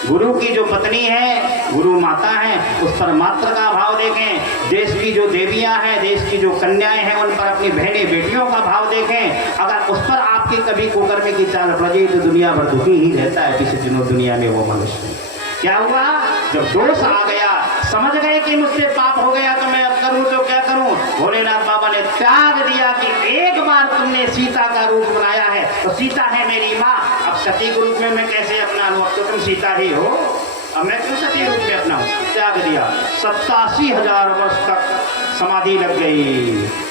गुरु की जो पत्नी है, गुरु माता है, उस पर मात्र का भाव देखें। देश की जो देवियां हैं, देश की जो कन्याएं हैं, उन पर अपनी बहनें बेटियों का भाव देखें। अगर उस पर आपकी कभी कुकर्मे की चाल पड़ जाए तो दुनिया भर दुखी ही रहता है किसी दिनों दुनिया में वो मनुष्य। क्या हुआ? जब दोष आ गया, समझ गए कि मुझसे पाप हो गया तो मैं अब करूं तो क्या करूं, भोलेनाथ बाबा ने त्याग दिया कि एक बार तुमने सीता का रूप बनाया है तो सीता है मेरी माँ, अब सती के रूप में मैं कैसे अपना लूं, अब तो तुम सीता ही हो, अब मैं क्यों सती रूप में अपनाऊं। त्याग दिया। 87,000 वर्ष तक समाधि लग गई।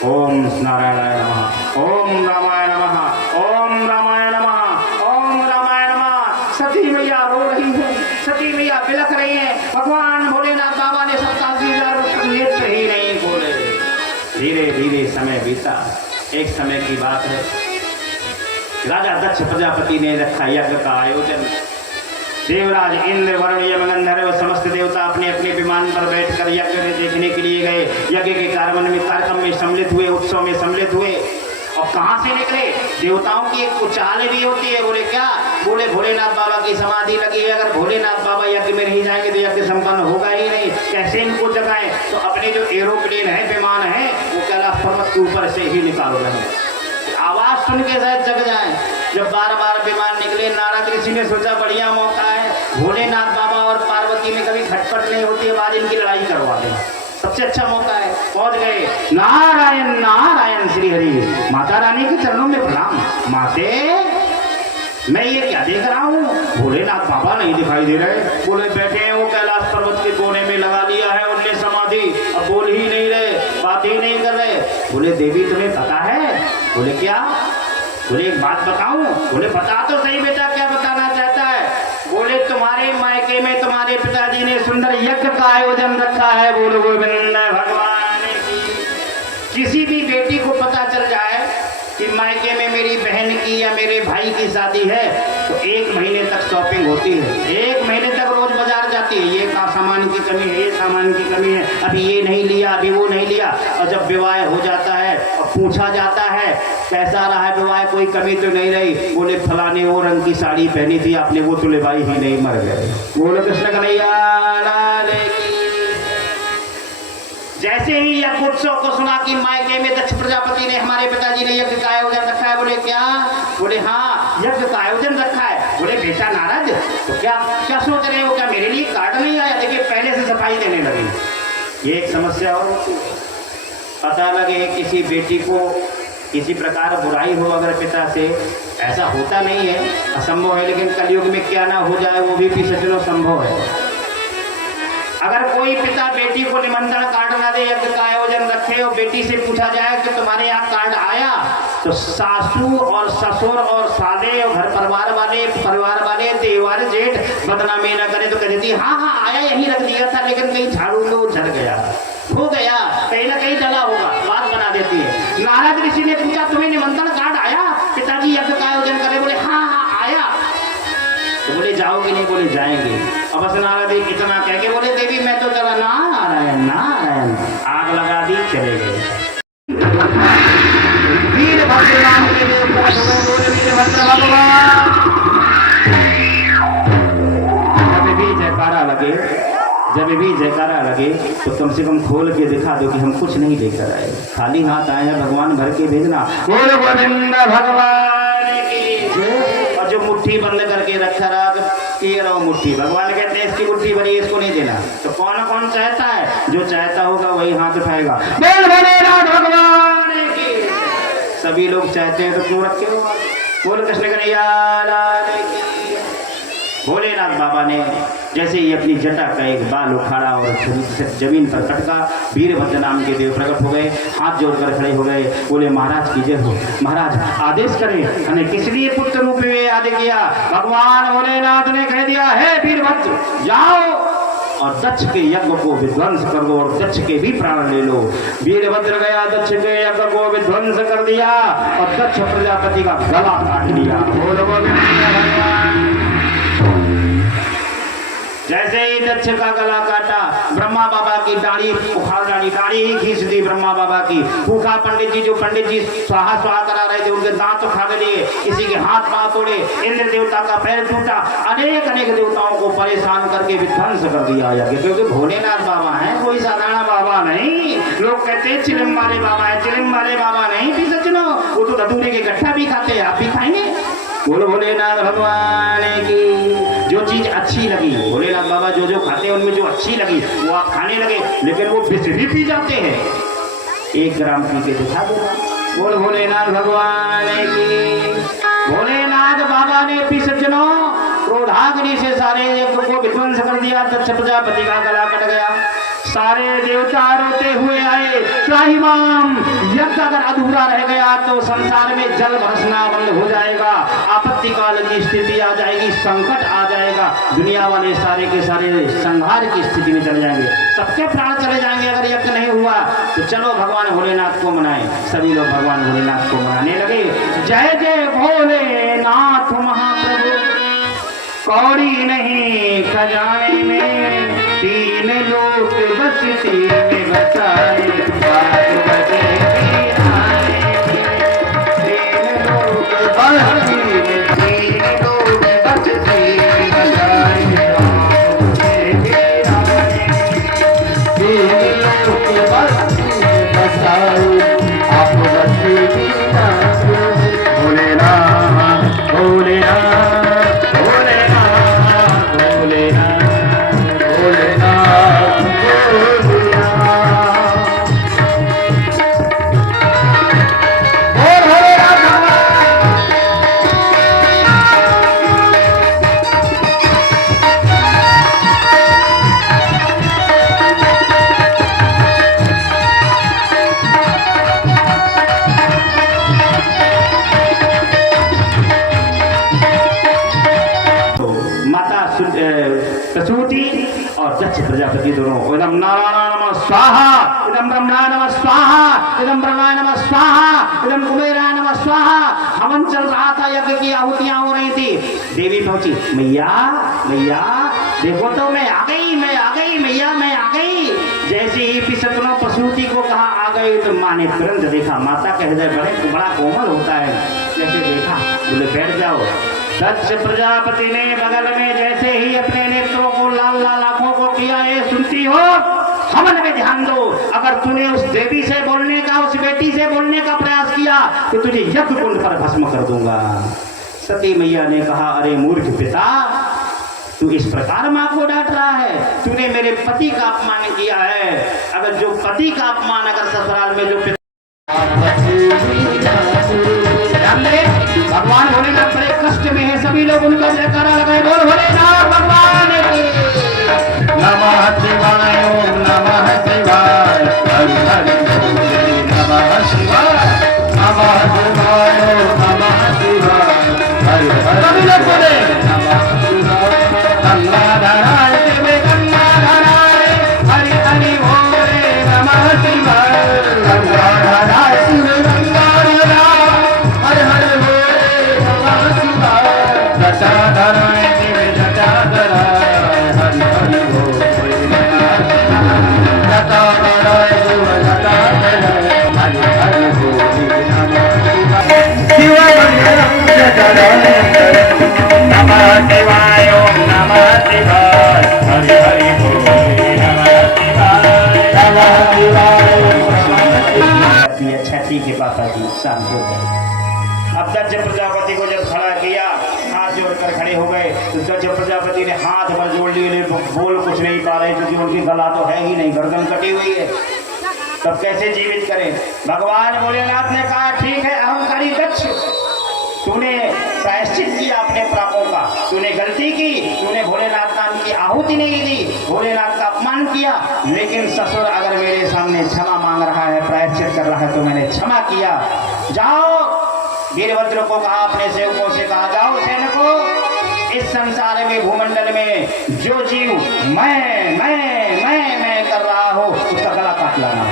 ओम नारायणाय नमः, ओम रामाय नमः, ओम रामाय नमः, ओम रामाय नमः। सती मैया रो रही है, सती मैया बिलख रही है। भगवान भोलेनाथ बाबा ने 87,000 वर्ष तक नेत्र ही नहीं खोले। धीरे धीरे समय बीता। एक समय की बात है, राजा दक्ष प्रजापति ने रखा यज्ञ का आयोजन। देवराज इंद्र वरुण यम गंधर्व समस्त देवता अपने अपने विमान पर बैठकर यज्ञ देखने के लिए गए। यज्ञ के कार्यक्रम में सम्मिलित हुए, उत्सव में सम्मिलित हुए। और कहाँ से निकले? देवताओं की एक चाल भी होती है। बोले क्या? बोले भोलेनाथ बाबा की समाधि लगी है, अगर भोलेनाथ बाबा यज्ञ में नहीं जाएंगे तो यज्ञ संपन्न होगा ही नहीं, कैसे इनको जगाएं? तो अपने जो एरोप्लेन है, विमान है, वो कैलाश पर्वत के ऊपर से ही निकाल रहे हैं, आवाज सुन के शायद जग जाए। जब बार बार विमान निकले, नारद ऋषि ने सोचा बढ़िया मौका है, भोलेनाथ बाबा और पार्वती में कभी खटपट नहीं होती है, बाद इनकी लड़ाई करवा दें, सबसे अच्छा मौका है। पहुंच गए। नारायण नारायण श्री हरि। माता रानी के चरणों में प्रणाम। माते मैं ये क्या देख रहा हूँ, भोलेनाथ बाबा नहीं दिखाई दे रहे। बोले बैठे हैं वो कैलाश पर्वत के कोने में, लगा लिया है उनने समाधि, अब बोल ही नहीं रहे, बात ही नहीं कर रहे। बोले देवी तुम्हें पता है? बोले क्या? बोले एक बात बताऊं? बोले बता तो सही बेटा, क्या बताना चाहता है? बोले तुम्हारे मायके में तुम्हारे पिताजी ने सुंदर यज्ञ का आयोजन रखा है। बोलो गोविंद भगवान की। किसी भी बेटी को पता चल जाए कि मायके में मेरी बहन की या मेरे भाई की शादी है तो 1 महीने तक शॉपिंग होती है, 1 महीने तक रोज बाजार जाती है। ये का सामान की कमी है, ये सामान की कमी है, अभी ये नहीं लिया, अभी वो नहीं लिया। और जब विवाह हो जाता है और पूछा जाता है कैसा रहा विवाह, कोई कमी तो नहीं रही? बोले फलाने वो रंग की साड़ी पहनी थी आपने, वो तो लेवाई ही नहीं, मर गए। बोले कृष्ण कन्हैया। जैसे ही यज्ञ उत्सव को सुना कि मायके में दक्ष प्रजापति ने, हमारे पिताजी ने यज्ञ का आयोजन रखा है। बोले क्या? बोले हाँ यज्ञ का आयोजन रखा है। बोले बेटा नारद तो क्या क्या सोच रहे हो, क्या मेरे लिए कार्ड नहीं आया? देखिए पहले से सफाई देने लगी। ये एक समस्या और होती है। पता लगे किसी बेटी को किसी प्रकार बुराई हो अगर पिता से, ऐसा होता नहीं है, असंभव है, लेकिन कलयुग में क्या ना हो जाए वो भी सचनो संभव है। अगर कोई पिता बेटी को निमंत्रण कार्ड ना दे, यज्ञ का आयोजन रखे और बेटी से पूछा जाए कि तुम्हारे यहाँ कार्ड आया, तो सासू और ससुर और साले और घर परिवार वाले देवर जेठ बदनामी न करे तो कहती हाँ हाँ आया, यहीं रख दिया था, लेकिन कहीं झाड़ू में वो झड़ गया, हो गया, कहीं ना कहीं डला होगा, बात बना देती है। नारद ऋषि ने पूछा तुम्हें निमंत्रण कार्ड आया? पिताजी यज्ञ का आयोजन करे। बोले हाँ हाँ आया। तो बोले जाओगे नहीं? बोले जाएंगे। अब बस नारद इतना कह के बोले देवी मैं तो चला। नारायण नारायण। आग लगा दी, चले गए। वीरभद्र नाम के वीरभद्र भगवान। जब भी जयकारा लगे तो कम से कम खोल के दिखा दो कि हम कुछ नहीं लेकर आए, खाली हाथ आए हैं, भगवान भर के भेजना। बोल गोविंद भगवान की। और जो मुट्ठी बंद करके रखा रहा मुट्ठी, भगवान कहते हैं इसकी मुट्ठी भरी, इसको नहीं देना। तो कौन कौन चाहता है? जो चाहता होगा वही हाथ उठाएगा। बोल भोलेनाथ भगवान की। सभी लोग चाहते हैं तो क्यों रखे हो? बोल कृष्ण कन्हैया लाल की। भोलेनाथ बाबा ने जैसे ही अपनी जटा का एक बाल उखाड़ा और जमीन पर कटका, वीरभद्र नाम के देव प्रकट हो गए, हाथ जोड़कर खड़े हो गए। बोले महाराज की जय हो, महाराज आदेश करें, हमें किस लिए पुत्र रूप में याद किया? भगवान भोलेनाथ ने कह दिया है वीरभद्र जाओ और दक्ष के यज्ञ को विध्वंस कर दो और दक्ष के भी प्राण ले लो। वीरभद्र गया, दक्ष के यज्ञ को विध्वंस कर दिया और दक्ष प्रजापति का गला काट लिया। जैसे ही दक्ष का गला काटा, ब्रह्मा बाबा की दाढ़ी उखाड़ डाली, दाढ़ी ही खींच दी ब्रह्मा बाबा की। भूखा पंडित जी स्वाहा स्वाहा करा रहे थे, उनके दांत उखाड़ लिए, किसी के हाथ पांव तोड़े, इंद्र देवता का पैर टूटा, अनेक अनेक देवताओं को परेशान करके विध्वंस कर दिया यज्ञ। क्योंकि भोलेनाथ बाबा है, कोई साधारण बाबा नहीं। लोग कहते हैं चिलिम वाले बाबा है, चिलिम वाले बाबा नहीं भी सचनो, वो तो धतूरे के गट्ठा भी खाते हैं, आप भी खाएंगे। बोलो भोलेनाथ भगवान की। जो चीज अच्छी लगी, भोलेनाथ बाबा जो जो खाते हैं उनमें जो अच्छी लगी वो आप खाने लगे, लेकिन वो विष भी पी जाते हैं। 1 ग्राम पी के दिखा देगा। बोल भोलेनाथ भगवान की। भोलेनाथ बाबा ने भी सज्जनों क्रोधाग्नि से सारे यज्ञ को विध्वंस कर दिया। दक्ष प्रजापति का गला कट गया। सारे देवता रोते हुए आए, त्राहिमाम, यज्ञ अगर अधूरा रह गया तो संसार में जल बरसना बंद हो जाएगा, आपत्ति काल की स्थिति आ जाएगी, संकट आ जाएगा, दुनिया वाले सारे के सारे संहार की स्थिति में चले जाएंगे, सबके प्राण चले जाएंगे अगर यज्ञ नहीं हुआ। तो चलो भगवान भोलेनाथ को मनाएं। सभी लोग भगवान भोलेनाथ को मनाने लगे। जय जय भोलेनाथ महाप्रभु, कौड़ी नहीं खजाने में, 3 लोक बसती में बचाए, 5 बजे भी आए, 3 लोक बसती में, 3 लोक बसती में बचाए, 5 बजे भी आए, 3 लोक बसती में बचाए, आप बसती भी आए। भोलेनाथ भोलेनाथ और दक्ष प्रजापति दोनों इदम नारायण नमः स्वाहा, इदम ब्रह्मणाय नमः स्वाहा, इदम ब्रह्माय नमः स्वाहा, इदम कुबेराय नमः स्वाहा। हवन चल रहा था, यज्ञ की आहुतियां हो रही थी। देवी पहुंची, मैया मैया देखो तो मैं आ गई, मैं आ गई मैया, मैं आ गई। जैसे ही पिसतनों प्रसूति को कहा आ गई तो माँ ने तुरंत देखा, माता का हृदय बड़ा कोमल होता है, जैसे देखा बोले बैठ जाओ। दक्ष प्रजापति ने बगल में जैसे ही अपने नेत्रों को लाल लाल आंखों को किया, ये सुनती हो, हवन में ध्यान दो। अगर तूने उस देवी से बोलने का, उस बेटी से बोलने का प्रयास किया तो तुझे यज्ञ कुंड पर भस्म कर दूंगा। सती मैया ने कहा, अरे मूर्ख पिता, तू इस प्रकार माँ को डांट रहा है, तूने मेरे पति का अपमान किया है। अगर जो पति का अपमान अगर ससुराल में जो भगवान भोलेनाथ बड़े कष्ट में है, सभी लोग उनका जयकारा लगाए, बोल भोलेनाथ भगवान की। नमः शिवाय, ओम नमः शिवाय, हरि हरि नमः शिवाय, नमः शिवाय, ओम नमः शिवाय, हरि हरि। सभी लोग बोले नमः शिवाय, गंगाधराय देवे गंगाधराय, हरि हरि बोले नमः शिवाय, गंगाधराय शिव गंगाधराय, हरि हरि जटाधराय देव जटाधराय, हरि हरि बोले जटाधराय देव जटाधराय, हरि हरि बोले नमः शिवाय, ओम नमः शिवाय, हरि हरि बोले नमः शिवाय, नमः शिवाय। अच्छा ठीक है पापा जी, शाम हो गए। अब दक्ष प्रजापति को जब खड़ा किया, हाथ जोड़कर खड़े हो गए, तो दक्ष प्रजापति ने हाथ पर जोड़ लिए, बोल कुछ नहीं पा रहे क्योंकि उनकी गला तो है ही नहीं, गर्दन कटी हुई है, तब कैसे जीवित करें। भगवान भोलेनाथ ने कहा, ठीक है अहंकारी दक्ष, तूने प्रायश्चित किया अपने पापों का, तूने गलती की, तूने भोलेनाथ नाम की आहुति नहीं दी, भोलेनाथ का अपमान किया, लेकिन ससुर अगर मेरे सामने क्षमा मांग रहा है, प्रायश्चित कर रहा है तो मैंने क्षमा किया। जाओ, वीरभद्र को कहा, अपने सेवकों से कहा, जाओ सैनिकों इस संसार में भूमंडल में जो जीव मैं कर रहा हो उसका गला काट लाना।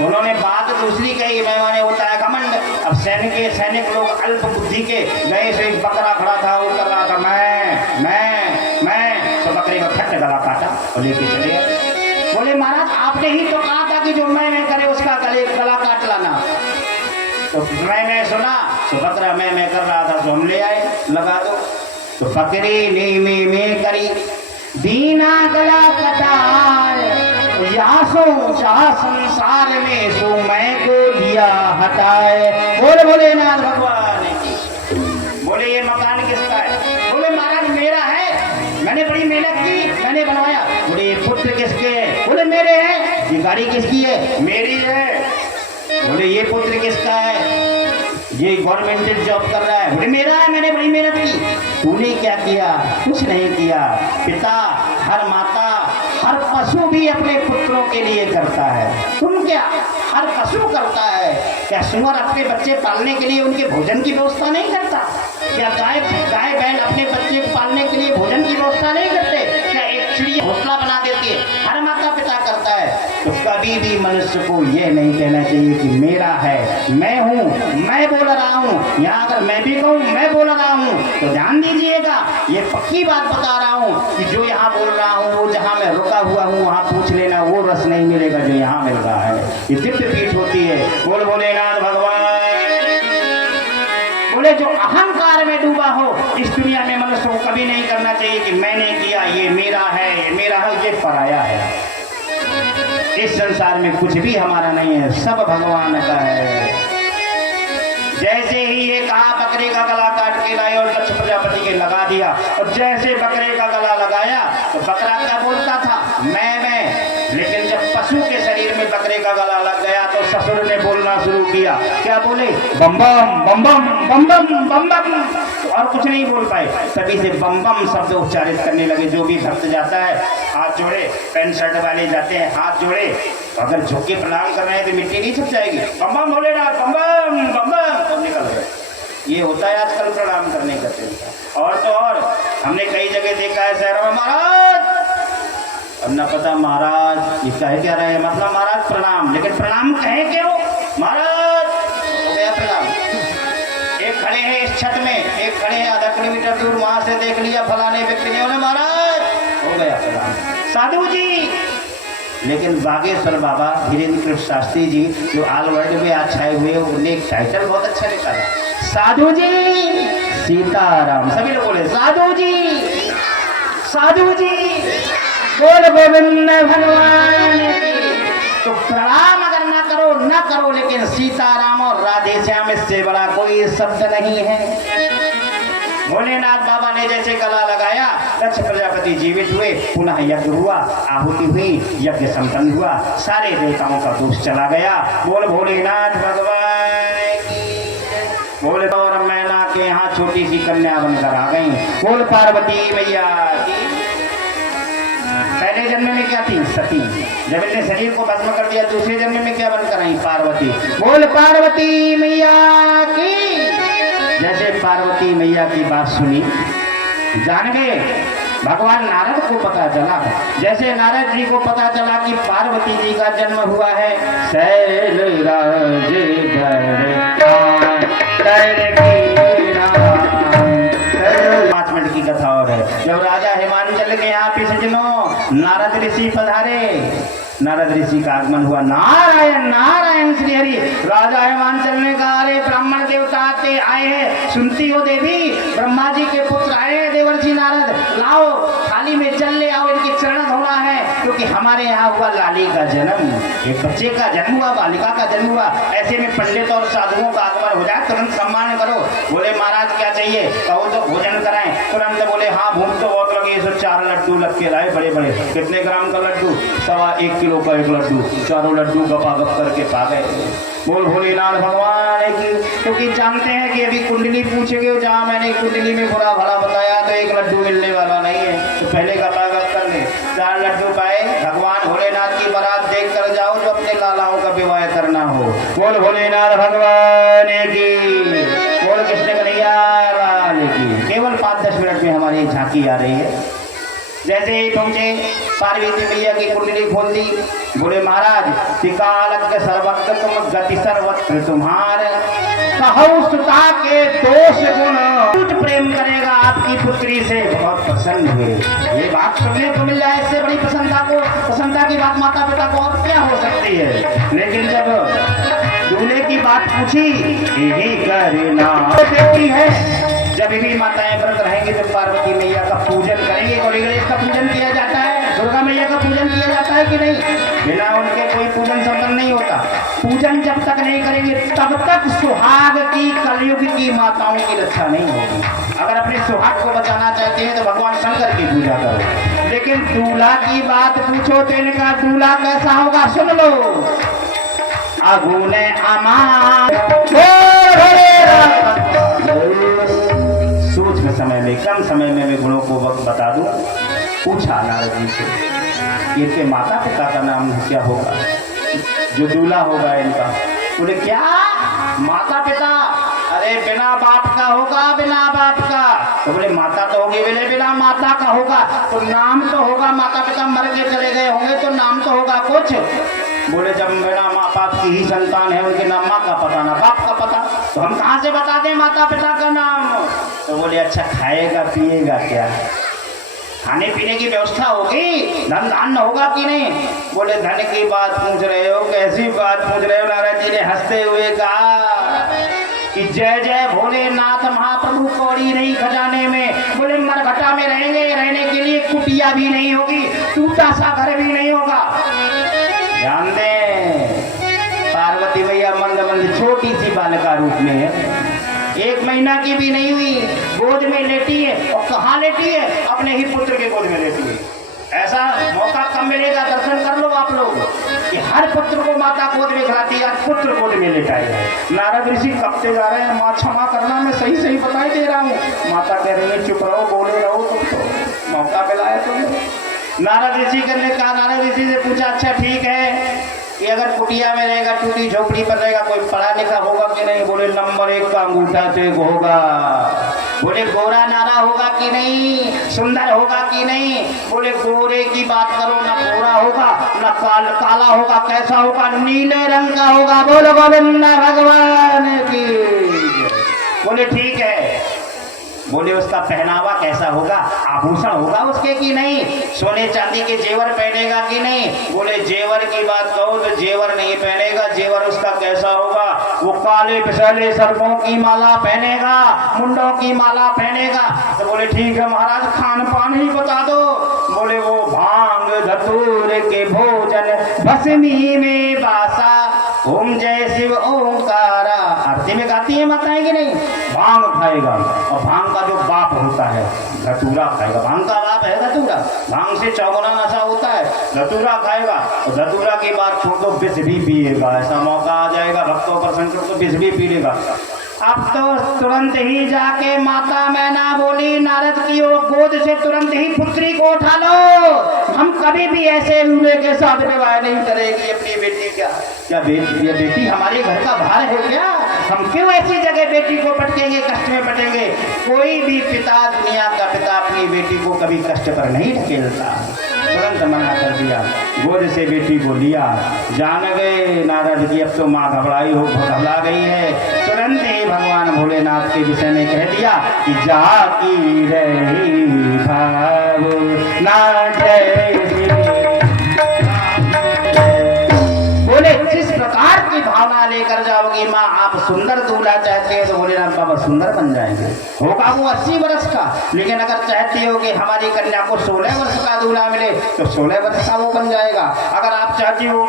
उन्होंने बात दूसरी कही, मैं माने होता है घमंड। अब सैनिक लोग अल्प बुद्धि के गए से एक बकरा खड़ा था, वो कर रहा था मैं, तो बकरे का फट गला काटा और लेके चले गए। बोले महाराज आपने ही तो कहा था कि जो मैं करे उसका गला काट लाना। तो मैंने सुना तो बकरा मैं कर रहा था, तो हम ले आए लगा दो। तो बकरी ने में करी दीना गला कटाए, यासो जहाँ संसार में सो मैं को दिया हटाए। बोले भोलेनाथ भगवान की। बोले ये मकान किसका है? बोले महाराज मेरा है, मैंने बड़ी मेहनत की, मैंने बनवाया। बोले ये पुत्र किसके है? बोले मेरे हैं। ये गाड़ी किसकी है? मेरी है। बोले ये पुत्र किसका है? ये गवर्नमेंट जॉब कर रहा है। बोले मेरा है, मैंने बड़ी मेहनत की। तूने क्या किया? कुछ नहीं किया। पिता, हर माता, हर पशु भी अपने पुत्रों के लिए करता है। तुम क्या? हर पशु करता है। क्या सुअर अपने बच्चे पालने के लिए उनके भोजन की व्यवस्था नहीं करता? क्या गाय बैल अपने बच्चे पालने के लिए भोजन की व्यवस्था नहीं करते? क्या एक चिड़िया घोंसला बना देती है? हर माता पिता करता है। तो कभी भी मनुष्य को यह नहीं कहना चाहिए कि मेरा है, मैं हूँ, मैं बोल रहा हूँ। यहाँ अगर मैं भी कहूँ मैं बोल रहा हूँ तो ध्यान दीजिएगा, ये पक्की बात बता रहा हूँ कि जो यहाँ बोल रहा हूँ वो जहाँ मैं रुका हुआ हूँ वहाँ पूछ लेना, वो रस नहीं मिलेगा जो यहाँ मिल रहा है। ये दिव्य पीठ होती है। बोल भोलेनाथ भगवान। बोले जो अहंकार में डूबा हो इस दुनिया में मनुष्य को कभी नहीं करना चाहिए कि मैंने किया, ये मेरा है, ये पराया है। इस संसार में कुछ भी हमारा नहीं है, सब भगवान का है। जैसे ही ये कहा बकरे का गला काट के लाए और दक्ष प्रजापति के लगा दिया। और जैसे बकरे का गला लगाया तो बकरा क्या बोलता था? मैं। लेकिन जब पशु के शरीर में बकरे का गला लग गया तो ससुर ने बोलना शुरू किया। क्या बोले? बम बम बम बम बम बम बम बम। और कुछ नहीं बोल पाए, तभी से बम बम शब्द उच्चारित करने लगे। जो भी भक्त जाता है हाथ जोड़े, पैंट शर्ट वाले जाते हैं हाथ जोड़े, तो अगर झुक के प्रणाम कर रहे हैं तो मिट्टी नहीं छुप जाएगी। बम बम भोलेनाथ, बम बम बम बम, तो निकल गए। ये होता है आजकल प्रणाम करने का तरीका। और तो और हमने कई जगह देखा है शहरों में, महाराज, अब न पता महाराज ये कहे क्या रहे, मतलब महाराज प्रणाम, लेकिन प्रणाम कहे क्यों? महाराज हो गया प्रणाम। एक खड़े हैं इस छत में, एक खड़े हैं आधा किलोमीटर दूर, वहां से देख लिया फलाने व्यक्ति ने, उन्हें महाराज हो गया प्रणाम। साधु जी, लेकिन बागेश्वर बाबा धीरेन्द्र कृष्ण शास्त्री जी जो ऑल वर्ल्ड में आज छाए हुए, उन्होंने एक टाइटल बहुत अच्छा लिखा था, साधु जी सीताराम। सभी लोग बोले साधु जी, साधु जी, बोल गोविंद भगवान की। तो प्रणाम अगर ना करो लेकिन सीताराम और राधे श्याम इससे बड़ा कोई शब्द नहीं है। भोलेनाथ बाबा ने जैसे गला लगाया, दक्ष प्रजापति जीवित हुए, पुनः यज्ञ हुआ, आहुति हुई, यज्ञ संपन्न हुआ, सारे देवताओं का दोष चला गया। बोल भोलेनाथ भगवान की। बोले और मैना के यहाँ छोटी सी कन्या बनकर आ गई। बोल पार्वती मैया की। पहले जन्म में क्या थी? सती। जब इन्हें शरीर को भस्म कर दिया, दूसरे जन्म में क्या बनकर आई? पार्वती। बोल पार्वती मैया की। जैसे पार्वती मैया की बात सुनी, जान गए भगवान नारद को पता चला। जैसे नारद जी को पता चला कि पार्वती जी का जन्म हुआ है, शैल राज की कथा और है। जब राजा हिमांचल के यहाँ पे सजनो नारद ऋषि पधारे, नारद ऋषि का आगमन हुआ। नारायण नारायण श्री हरि। राजा हिमांचल ने कहा, अरे ब्राह्मण देवता आते आए हैं, सुनती हो देवी, ब्रह्मा जी के पुत्र आए हैं देवर्षि नारद, लाओ थाली में जल ले आओ, इनके चरण धोना है, क्योंकि हमारे यहाँ हुआ लाली का जन्म, एक बच्चे का जन्म हुआ, बालिका का जन्म हुआ। ऐसे में पंडित और साधुओं का आगमन हो जाए, तुरंत सम्मान करो। बोले महाराज क्या चाहिए? कहो तो भोजन कराएं। तुरंत बोले हाँ भूख तो बहुत लगी। 4 लड्डू लग के लाए, बड़े बड़े। कितने ग्राम का लड्डू? 1.25 किलो का एक लड्डू। चारों लड्डू गपागप करके पा गए। बोल भोलेनाथ भगवान की। क्योंकि जानते हैं कि अभी कुंडली पूछेंगे, जहाँ मैंने कुंडली में बुरा भला बताया तो एक लड्डू मिलने वाला नहीं है, तो पहले गपागप कर ले। 4 लड्डू पाए, भगवान भोलेनाथ की बारात देख कर जाओ जो अपने लालाओं का विवाह करना हो। बोल भोलेनाथ भगवान की। बोल कृष्ण कन्हैया लाल की। केवल 5-10 मिनट में हमारी झांकी आ रही है। जैसे ही पहुंचे पार्वती मैया की कुंडली खोल दी, बोले महाराज त्रिकालज्ञ सर्वज्ञ तुम गति सर्वत्र तुम्हार, कहु सुता के दोष गुण प्रेम करेगा आपकी पुत्री से बहुत प्रसन्न हुए। ये बात सुनने को मिल जाए, इससे बड़ी प्रसन्नता की बात माता पिता को और क्या हो सकती है। लेकिन जब दूल्हे की बात पूछी, यही करना बेटी है, जब भी माताएं व्रत रहेंगी तो पार्वती मैया का पूजन करेंगे। गौरी गणेश का पूजन किया जाता है, दुर्गा मैया का पूजन किया जाता है कि नहीं? बिना उनके कोई पूजन संपन्न नहीं होता। पूजन जब तक नहीं करेंगे तब तक सुहाग की, कलयुग की माताओं की रक्षा नहीं होगी। अगर अपने सुहाग को बचाना चाहते हैं तो भगवान शंकर की पूजा करो। लेकिन दूल्हा की बात पूछो तो इनका दूल्हा कैसा होगा सुन लो। अगुने अमान सूक्ष्म समय में, कम समय में मैं गुणों को बता दूं। पूछा नारद जी से, इनके माता पिता का नाम क्या होगा, जो दूल्हा होगा इनका? बोले क्या माता पिता? अरे बिना बाप का होगा, बिना बाप का। तो बोले माता तो होगी, बोले बिना माता का होगा तो नाम तो होगा। माता पिता मर के चले गए होंगे तो नाम तो होगा कुछ। बोले जब बिना माँ बाप की ही संतान है, उनके नाम माँ का पता ना बाप का पता, तो हम कहाँ से बता दें माता पिता का नाम? तो बोले अच्छा खाएगा पिएगा क्या, खाने पीने की व्यवस्था होगी, धन धान्य होगा कि नहीं? बोले धन की बात पूछ रहे हो, कैसी बात पूछ रहे हो? नारद जी ने हंसते हुए कहा कि जय जय भोलेनाथ महाप्रभु कौड़ी नहीं खजाने में। बोले मरघटा में रहेंगे, रहने के लिए कुटिया भी नहीं होगी, टूटा सा घर भी नहीं होगा। ध्यान दें, पार्वती मैया मंद मंद छोटी सी बालिका रूप में है, 1 महीना की भी नहीं हुई, गोद में लेटी है। और कहाँ लेटी है? अपने ही पुत्र के गोद में लेटी है। ऐसा मौका कम मिलेगा, दर्शन कर लो आप लोग कि हर पुत्र को माता गोद में खिलाती है, पुत्र गोद में लेटाई है। नारद ऋषि कपते जा रहे हैं, माँ क्षमा करना, मैं सही सही बताई दे रहा हूँ। माता कह रही है चुप रहो, बोले रहो, तुम तो मौका मिला है तुम्हें। नारद ऋषि करने कहा, नारद ऋषि से पूछा अच्छा ठीक है कि अगर कुटिया में रहेगा, टूटी झोपड़ी पर रहेगा, कोई पढ़ा लिखा होगा कि नहीं? बोले नंबर 1 का अंगूठा टेक होगा। बोले गोरा नारा होगा कि नहीं, सुंदर होगा कि नहीं? बोले गोरे की बात करो, ना गोरा होगा ना काला होगा, कैसा होगा? नीले रंग का होगा। बोलो गोविंद भगवान की। बोले ठीक है। बोले उसका पहनावा कैसा होगा, आभूषण होगा उसके कि नहीं, सोने चांदी के जेवर पहनेगा कि नहीं? बोले जेवर की बात कहो तो जेवर नहीं पहनेगा। जेवर उसका कैसा होगा? वो काले पिसले सर्पों की माला पहनेगा, मुंडों की माला पहनेगा। तो बोले ठीक है महाराज, खान पान ही बता दो। बोले वो भांग धतूर के भोजन भस्मी में बासा, ओम जय शिव ओंकारा। आरती में गाती है माताएं कि नहीं? भांग खाएगा, और भांग का जो बाप होता है धतूरा खाएगा। भांग का बाप है धतूरा, भांग से चौगुना नशा होता है। धतूरा खाएगा, और धतूरा की बात छोड़ दो, विष भी पिएगा। ऐसा मौका आ जाएगा भक्तों पर संकट तो विष भी पी लेगा। अब तो तुरंत ही जाके माता मैना बोली नारद की वो गोद से तुरंत ही पुत्री को उठा लो। हम कभी भी ऐसे दूल्हे के साथ विवाह नहीं करेंगे अपनी बेटी का। क्या ये बेटी हमारे घर का भार है क्या? हम क्यों ऐसी जगह बेटी को पटकेंगे, कष्ट में पटेंगे? कोई भी पिता, दुनिया का पिता अपनी बेटी को कभी कष्ट पर नहीं ढकेलता। तुरंत मना कर दिया, गोद से बेटी को लिया। जान गए नारद जी अब तो माँ घबरा गई है। तुरंत ही भगवान भोलेनाथ के विषय में कह दिया कि जाकी रही भाव बोले जिस प्रकार की भावना लेकर जाओगी माँ, आप सुंदर दूल्हा चाहते हैं तो भोलेनाथ बाबा सुंदर बन जाएंगे। होगा वो 80 वर्ष का, लेकिन अगर चाहती हो कि हमारी कन्या को 16 वर्ष का दूल्हा मिले तो 16 वर्ष का वो बन जाएगा। अगर आप चाहती हो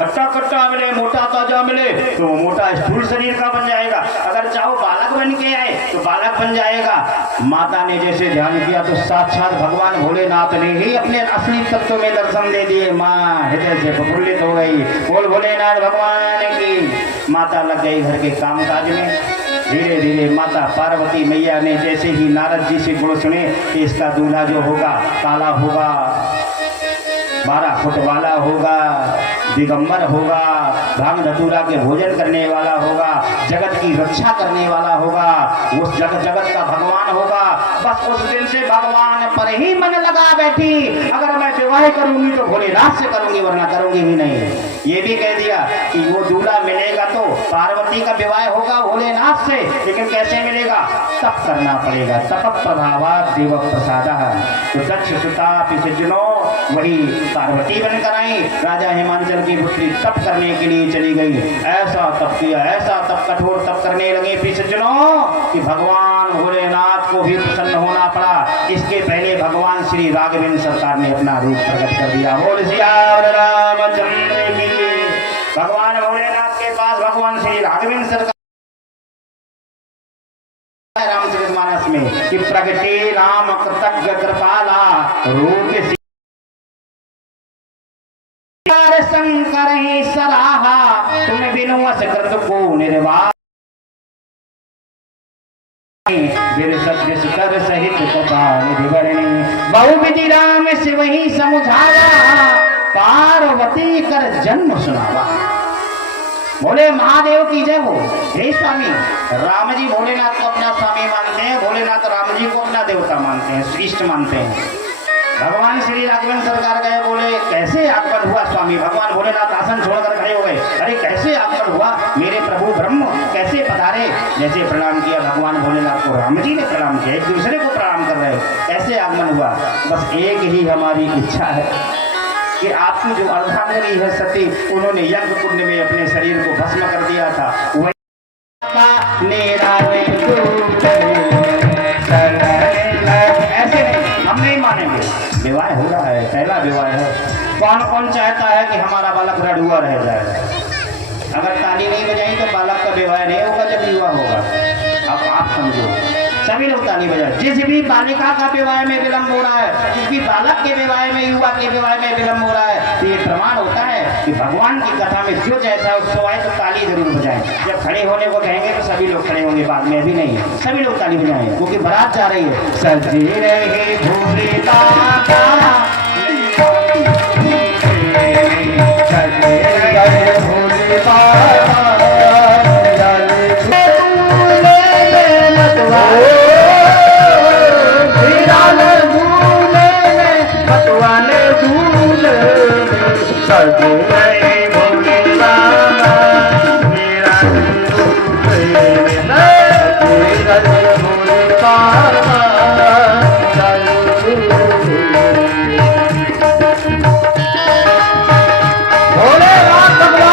हट्टा कट्टा मिले, मोटा ताजा मिले तो वो मोटा स्थूल शरीर का बन जाएगा। अगर चाहो बालक बन के आए तो बालक बन जाएगा। माता ने जैसे ध्यान किया तो साक्षात भगवान भोलेनाथ ने ही अपने असली तत्व में दर्शन दे दिए। माँ हृदय से प्रफुल्लित हो गई। बोल भोलेनाथ भगवान की। माता लग गई घर के कामकाज में। धीरे धीरे माता पार्वती मैया ने जैसे ही नारद जी से गुण सुने कि इसका दूल्हा जो होगा काला होगा, 12 फुट वाला होगा, दिगंबर होगा, भांग धतूरा के भोजन करने वाला होगा, जगत की रक्षा करने वाला होगा, उस जगत का भगवान होगा। बस उस दिन से भगवान पर ही मन लगा बैठी। अगर मैं विवाह करूंगी तो भोलेनाथ से करूंगी, वरना करूंगी भी नहीं। ये भी कह दिया कि वो दूल्हा मिलेगा तो पार्वती का विवाह होगा भोलेनाथ से, लेकिन कैसे मिलेगा? तप करना पड़ेगा। तप प्रभावात देव प्रसाद। तो दक्ष सुता पिसजनो वही पार्वती बनकर आई। राजा हिमांचल की पुत्री तप करने के लिए चली गई। ऐसा तप किया, ऐसा तप, कठोर तप करने लगे पिसजनों कि भगवान भोलेनाथ को भी प्रसन्न होना पड़ा। इसके पहले भगवान श्री राघवेंद्र सरकार ने अपना रूप प्रकट कर दिया। बोल सिया रामचंद्र की। भगवान भोलेनाथ के पास भगवान श्री राघवेंद्र सरकार रामचरितमानस में कि प्रगटे राम कृतज्ञ कृपाला रूप शंकर ही सराहा तुम बिनु वस कृत को निर्वाह कर सहित बहुविधि राम से वही समुझावा पार्वती कर जन्म सुनावा। बोले महादेव की जय हो। हे स्वामी, राम जी भोलेनाथ को अपना स्वामी मानते हैं, भोलेनाथ राम जी को अपना देवता मानते हैं, इष्ट मानते हैं। भगवान श्री राघवेंद्र सरकार गए, बोले कैसे आगमन हुआ स्वामी? भगवान भोलेनाथ आसन छोड़कर खड़े हो गए। अरे कैसे आगमन हुआ मेरे प्रभु ब्रह्म, कैसे पधारे? जैसे प्रणाम किया भगवान भोलेनाथ को, राम जी ने प्रणाम किया, एक दूसरे को प्रणाम कर रहे। कैसे आगमन हुआ? बस एक ही हमारी इच्छा है कि आपकी जो अर्धांगिनी है सती, उन्होंने यज्ञ कुंड में अपने शरीर को भस्म कर दिया था। वही ऐसे नहीं, हम नहीं मानेंगे। विवाह हो रहा है, पहला विवाह है। कौन कौन चाहता है कि हमारा बालक रड़ुआ रह जाए? अगर ताली नहीं बजाई तो बालक का विवाह नहीं होगा जब विवाह होगा। अब आप समझो, सभी लोग ताली बजाए। जिस भी बालिका का विवाह में विलंब हो रहा है, जिस भी बालक के विवाह में, युवा के विवाह में विलंब हो रहा है, तो ये प्रमाण होता है कि भगवान की कथा में जो जैसा उत्सव आए तो ताली जरूर बजाएं। जब खड़े होने को कहेंगे तो सभी लोग खड़े होंगे, बाद में भी नहीं, सभी लोग ताली बजाएं, क्योंकि बारात जा रही है। सजी रहे भोले बाबा, भोले बाबा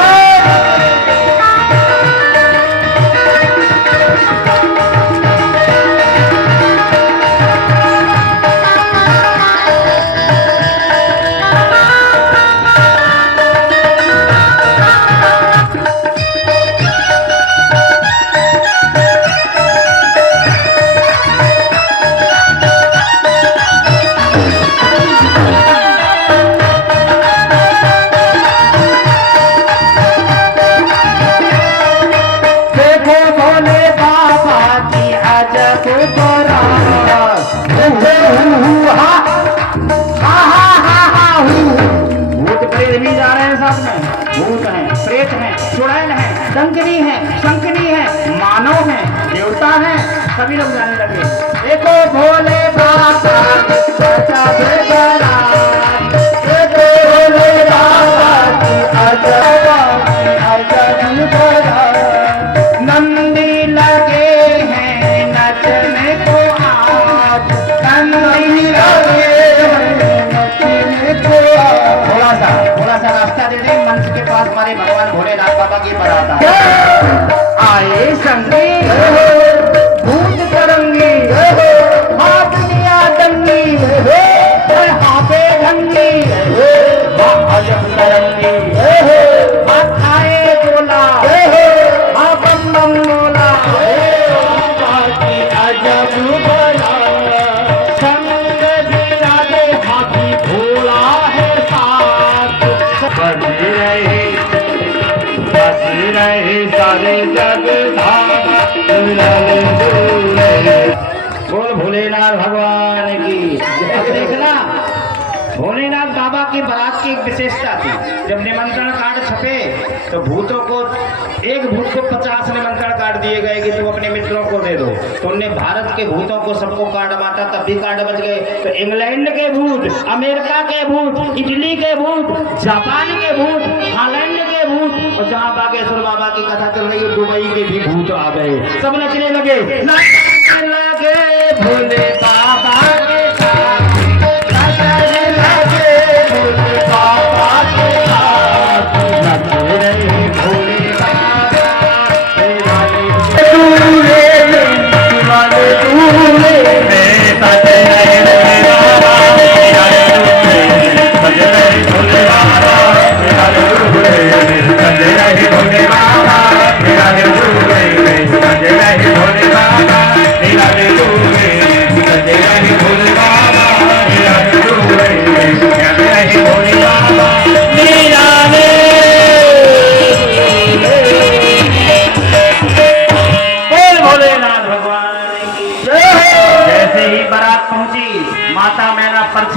डंकनी है, शंकनी है, मानव है, देवता है, सभी लोग जाने लगे। देखो भोले बाबा चाचा बेगरा, देखो भोले बाबा की अजब बड़ा। नंदी लगे हैं नचने को आज, नंदी लगे हैं नचने को आज। थोड़ा सा रास्ता दे दे, मंच के पास हमारे भगवान भोलेनाथ बाबा की बरात आए। संगी भूत तरंगी, हाथ दुनिया दंगी, हाथे ढंगी, अजब तरंगी, हाथ आए बोला, हाँ बम बम बोला, अजब बोला। संग दिया दे हाथी भोला है साथ, बजी रहे सारे जग बोल भोलेनाथ भगवान की। देखना भोलेनाथ बाबा की बारात की एक विशेषता थी। जब निमंत्रण कार्ड छपे तो भूतों को, एक भूत को 50 निमंत्रण कार्ड दिए गए कि तुम अपने मित्रों को दे दो। तो उनने भारत के भूतों को सबको कार्ड बांटा, तब भी कार्ड बच गए। तो इंग्लैंड के भूत, अमेरिका के भूत, इटली के भूत, जापान के भूत, हॉलैंड के भूत, और जहाँ बागेश्वर बाबा की कथा चल रही है दुबई के भी भूत आ गए। सब नचने लगे, नाचने लगे भोले बाबा के साथ, नाचने लगे भोले बाबा के साथ, नचने लगे भोले माता मैना पर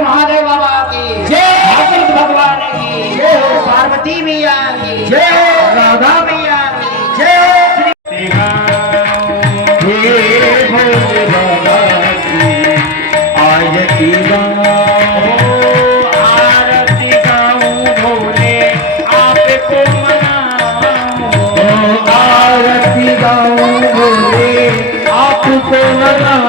महादेव बाबा की जय, भगवान की जय, पार्वती मैया की जय, राधा मैया की जय, भोले बाबा की आरती गाऊं भोले आपको मनाऊं, आरती गाऊं भोले आपको मनाऊं।